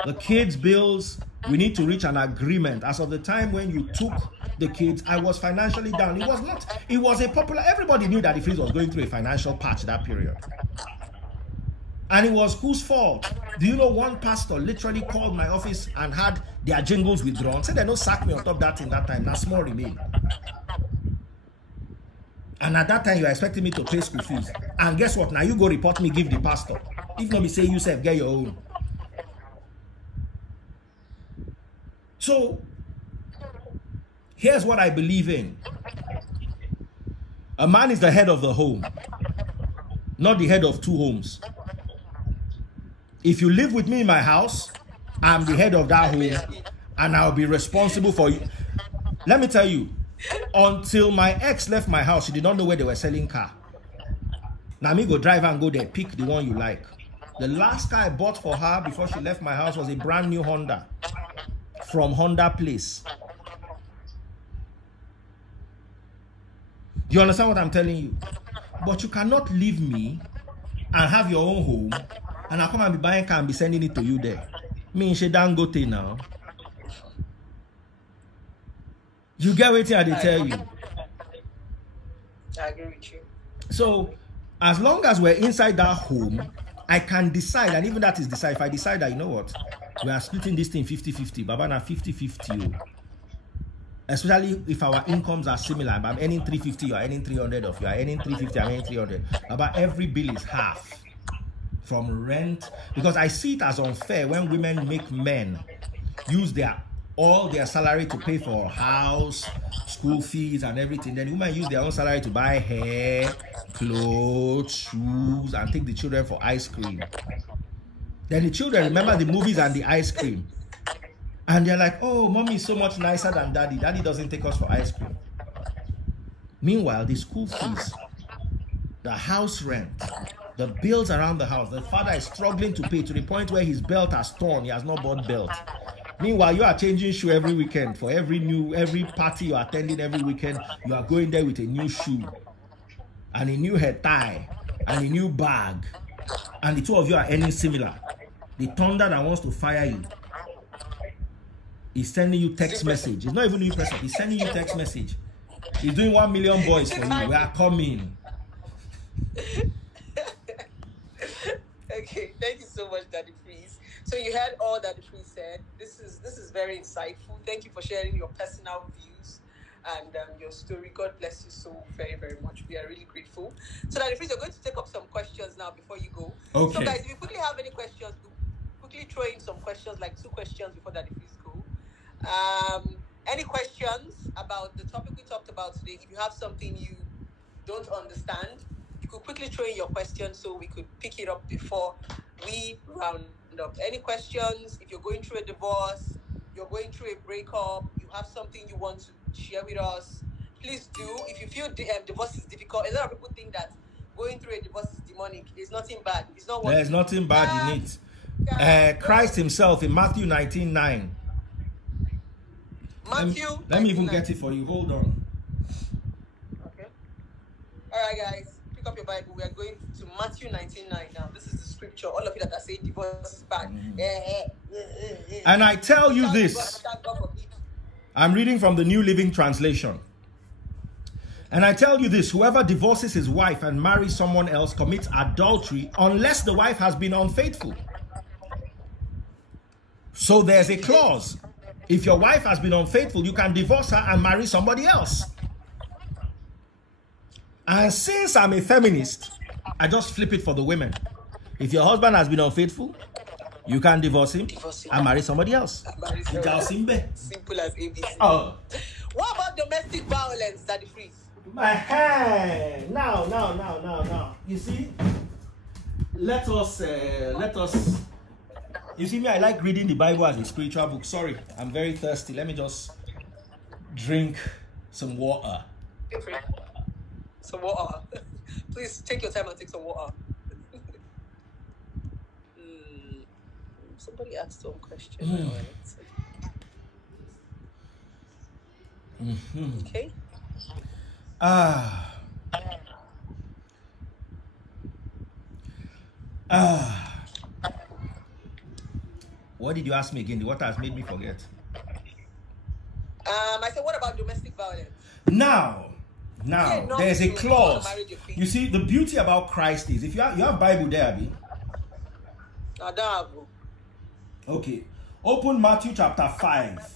the kids' bills, we need to reach an agreement. As of the time when you took the kids, I was financially down. It was a popular, everybody knew that the Freeze was going through a financial patch that period. And it was whose fault? Do you know one pastor literally called my office and had their jingles withdrawn? Said they don't sack me on top of that in that time. Now small remain. And at that time, you are expecting me to pay school fees. And guess what? Now you go report me, give the pastor. If not, me say you self, get your own. So, here's what I believe in. A man is the head of the home, not the head of two homes. If you live with me in my house, I'm the head of that home, and I'll be responsible for you. Let me tell you, until my ex left my house, she did not know where they were selling car. Now me go drive and go there, pick the one you like. The last car I bought for her before she left my house was a brand new Honda from Honda Place. Do you understand what I'm telling you? But you cannot leave me and have your own home, and I'll come and be buying car and be sending it to you there. Me she don't go to now. You get what I tell you. I agree with you. So, as long as we're inside that home, I can decide, and even that is decide. If I decide that, you know what, we are splitting this thing 50-50, Baba na 50-50. Especially if our incomes are similar. I'm earning 350, you're earning 300 of you are earning 350, I'm earning 300. About every bill is half from rent, because I see it as unfair when women make men use all their salary to pay for house, school fees, and everything. Then women use their own salary to buy hair, clothes, shoes, and take the children for ice cream. Then the children remember the movies and the ice cream. And they're like, oh, mommy is so much nicer than daddy. Daddy doesn't take us for ice cream. Meanwhile, the school fees, the house rent, The bills around the house. The father is struggling to pay to the point where his belt has torn. He has not bought belt. Meanwhile, you are changing shoe every weekend. For every party you are attending every weekend, you are going there with a new shoe and a new head tie and a new bag. And the two of you are earning similar. The thunder that wants to fire you is sending you text message. It's not even you person. He's sending you text message. He's doing 1 million boys for you. We are coming. Okay, thank you so much, Daddy Freeze. So you heard all Daddy Freeze said. This is very insightful. Thank you for sharing your personal views and your story. God bless you so very, very much. We are really grateful. So Daddy Freeze, you're going to take up some questions now before you go. Okay. So guys, if you quickly have any questions, quickly throw in some questions, like 2 questions before Daddy Freeze go. Any questions about the topic we talked about today? If you have something you don't understand, you could quickly throw in your questions so we could pick it up before we round up. Any questions? If you're going through a divorce, you're going through a breakup, you have something you want to share with us, please do. If you feel divorce is difficult, a lot of people think that going through a divorce is demonic. There's nothing bad. It's not. There's nothing bad in it. Christ himself in Matthew 19:9. Matthew. Let me even get it for you. Hold on. Okay. All right, guys. Pick up your Bible. We are going to Matthew 19:9 now. This is the scripture. All of you that are saying divorce is bad. And I tell you this. I'm reading from the New Living Translation. And I tell you this, whoever divorces his wife and marries someone else commits adultery unless the wife has been unfaithful. So there's a clause. If your wife has been unfaithful, you can divorce her and marry somebody else. And since I'm a feminist, I just flip it for the women. If your husband has been unfaithful, you can divorce him and marry somebody else. Simple as ABC. Oh. What about domestic violence, Daddy Freeze? My hand. Now. You see, let us. You see me, I like reading the Bible as a spiritual book. Sorry, I'm very thirsty. Let me just drink some water. Some water. Please take your time and take some water. Somebody asked some question. Okay. What did you ask me again? The water has made me forget. I said, what about domestic violence? Now, there's a clause. You see, the beauty about Christ is, if you have Bible there, Abi? I don't have. Okay. Open Matthew chapter 5.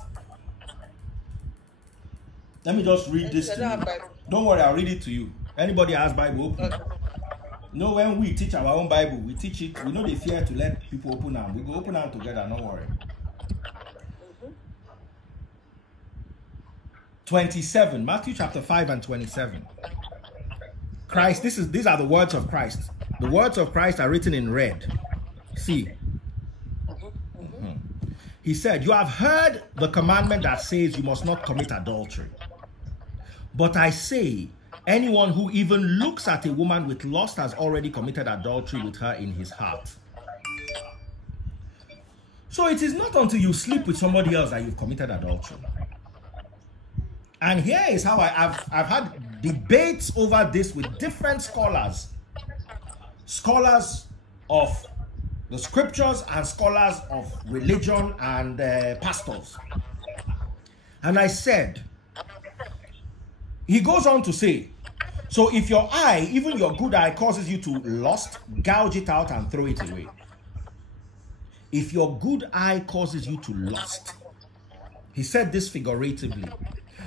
Let me just read this to you. Don't worry, I'll read it to you. Anybody has Bible, open. Okay. No, when we teach our own Bible, we teach it. We know they fear to let people open them. We go open them together, don't worry. 27, Matthew chapter 5 and 27. Christ, these are the words of Christ. The words of Christ are written in red. See. He said, you have heard the commandment that says you must not commit adultery. But I say, anyone who even looks at a woman with lust has already committed adultery with her in his heart. So it is not until you sleep with somebody else that you've committed adultery. And here is how I've had debates over this with different scholars of the scriptures and scholars of religion and pastors. And I said, he goes on to say, so if your eye, even your good eye, causes you to lust, gouge it out and throw it away. If your good eye causes you to lust, he said this figuratively,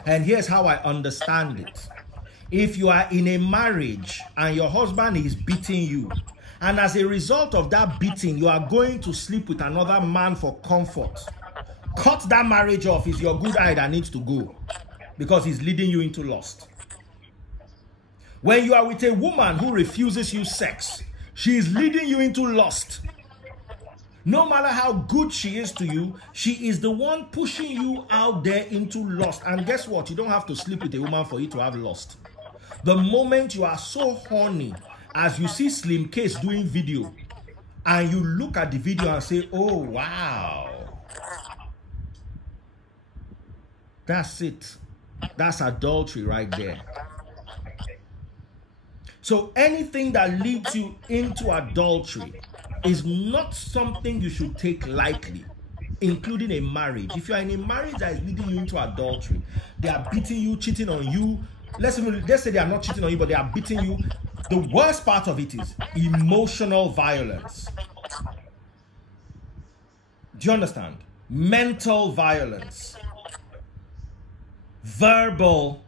and here's how I understand it. If you are in a marriage and your husband is beating you, and as a result of that beating, you are going to sleep with another man for comfort, cut that marriage off. It's your good eye that needs to go, because he's leading you into lust. When you are with a woman who refuses you sex, she is leading you into lust. No matter how good she is to you, she is the one pushing you out there into lust. And guess what? You don't have to sleep with a woman for you to have lust. The moment you are so horny as you see Slim Case doing video, and you look at the video and say, oh, wow, that's it. That's adultery right there. So anything that leads you into adultery is not something you should take lightly, including a marriage. If you are in a marriage that is leading you into adultery, they are beating you, cheating on you. Let's say they are not cheating on you, but they are beating you. The worst part of it is emotional violence. Do you understand? Mental violence. Verbal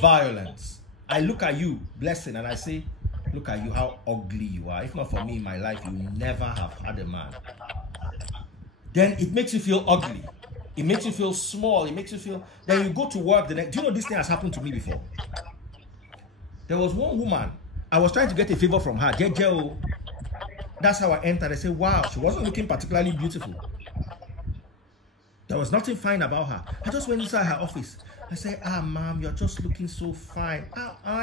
violence. I look at you, Blessing, and I say, look at you, how ugly you are. If not for me in my life, you never have had a man. Then it makes you feel ugly. It makes you feel small. It makes you feel... Then you go to work the next... Do you know this thing has happened to me before? There was one woman. I was trying to get a favor from her. Jejo. That's how I entered. I said, wow, she wasn't looking particularly beautiful. There was nothing fine about her. I just went inside her office. I said, ma'am, you're just looking so fine.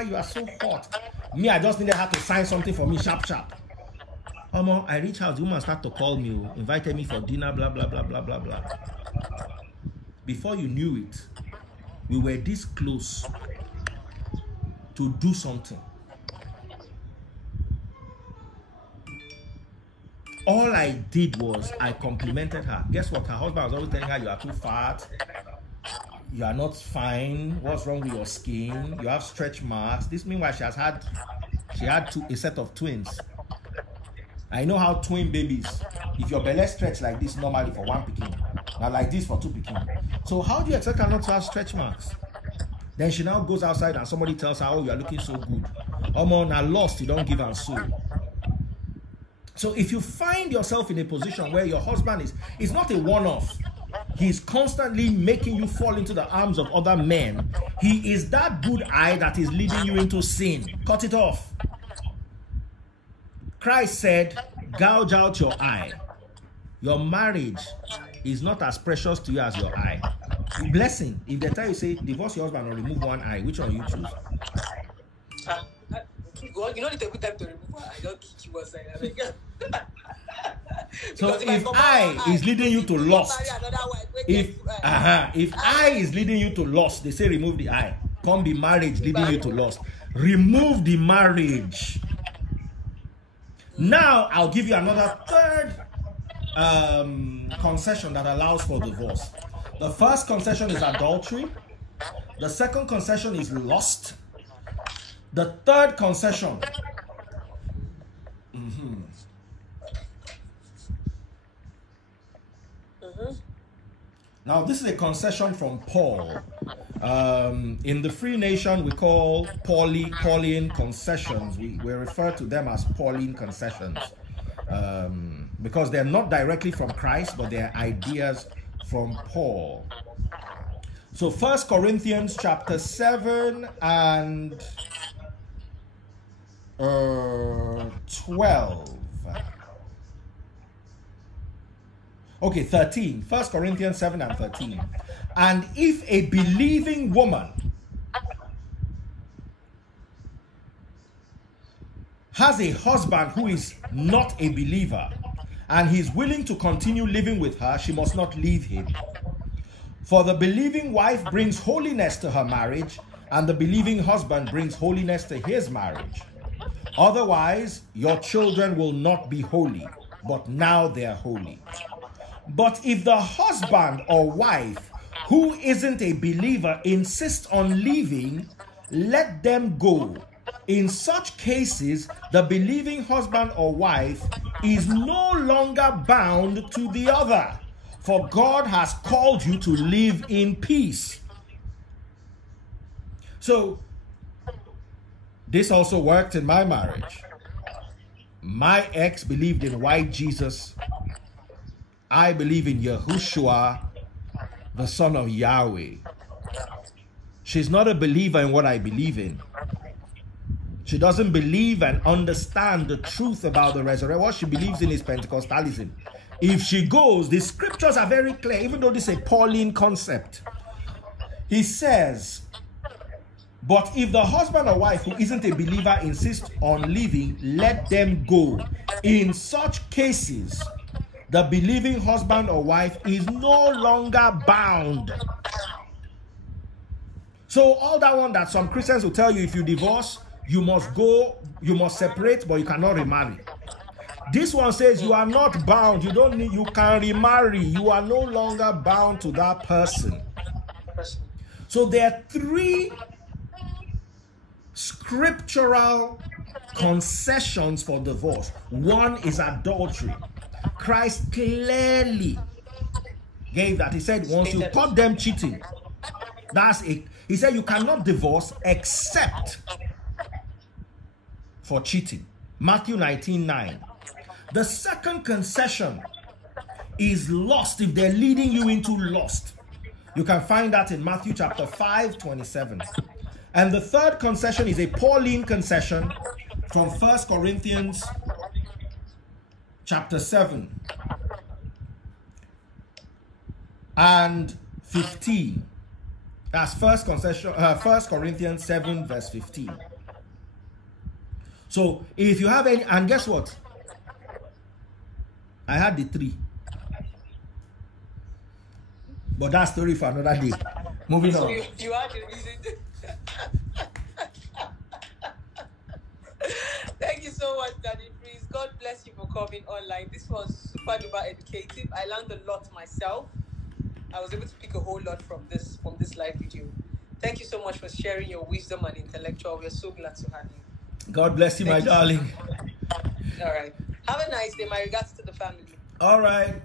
You are so hot. Me, I just needed her to sign something for me, sharp. I reach out, the woman start to call me, invited me for dinner, blah, blah, blah, blah, blah, blah. Before you knew it, we were this close to do something. All I did was I complimented her. Guess what? Her husband was always telling her, you are too fat. You are not fine. What's wrong with your skin? You have stretch marks. This meanwhile, she had a set of twins. I know how twin babies, if your belly stretch like this normally for one pikin, now like this for two pikin. So how do you expect her not to have stretch marks? Then she now goes outside and somebody tells her, oh, you are looking so good. Now lost, you don't give her soul. So if you find yourself in a position where your husband is not a one-off, he's constantly making you fall into the arms of other men, he is that good eye that is leading you into sin. Cut it off. Christ said, gouge out your eye. Your marriage is not as precious to you as your eye. Blessing, if they tell you, say, divorce your husband or remove one eye, which one you choose? You don't need to put time to remove one eye. Don't kick you one side. So if eye is leading you to lust, if eye is leading you to lust, they say remove the eye. Come be marriage leading you to lust. Remove the marriage. Now I'll give you another third concession that allows for divorce. The first concession is adultery. The second concession is lust. The third concession. Now, this is a concession from Paul. In the Free Nation, we call Pauline concessions. We refer to them as Pauline concessions because they're not directly from Christ, but they're ideas from Paul. So 1 Corinthians chapter 7 and 12. Okay, 13. 1 Corinthians 7 and 13. And if a believing woman has a husband who is not a believer and he's willing to continue living with her, she must not leave him. For the believing wife brings holiness to her marriage, and the believing husband brings holiness to his marriage. Otherwise, your children will not be holy, but now they are holy. But if the husband or wife who isn't a believer insists on leaving, let them go. In such cases, the believing husband or wife is no longer bound to the other, for God has called you to live in peace. So, this also worked in my marriage. My ex believed in white Jesus. I believe in Yahushua, the son of Yahweh. She's not a believer in what I believe in. She doesn't believe and understand the truth about the resurrection. What she believes in is Pentecostalism. If she goes, the scriptures are very clear, even though this is a Pauline concept. He says, But if the husband or wife who isn't a believer insists on leaving, let them go. In such cases, the believing husband or wife is no longer bound. So all that one that some Christians will tell you, if you divorce, you must go, you must separate, but you cannot remarry. This one says you are not bound. You don't need, you can remarry. You are no longer bound to that person. So there are three scriptural concessions for divorce. One is adultery. Christ clearly gave that. He said, once you caught them cheating, that's it. He said you cannot divorce except for cheating. Matthew 19:9. The second concession is lust, if they're leading you into lust. You can find that in Matthew chapter 5:27. And the third concession is a Pauline concession from 1 Corinthians chapter 7 and 15. That's 1 Corinthians 7 verse 15. So if you have any, and guess what? I had the three. But that's story for another day. Moving on. You had the reason. Thank you so much, Daddy Freeze. God bless you for coming online. This was super duper educative. I learned a lot myself. I was able to pick a whole lot from this live video. Thank you so much for sharing your wisdom and intellectual. We're so glad to have you. God bless you, my darling. All right. Have a nice day. My regards to the family. All right.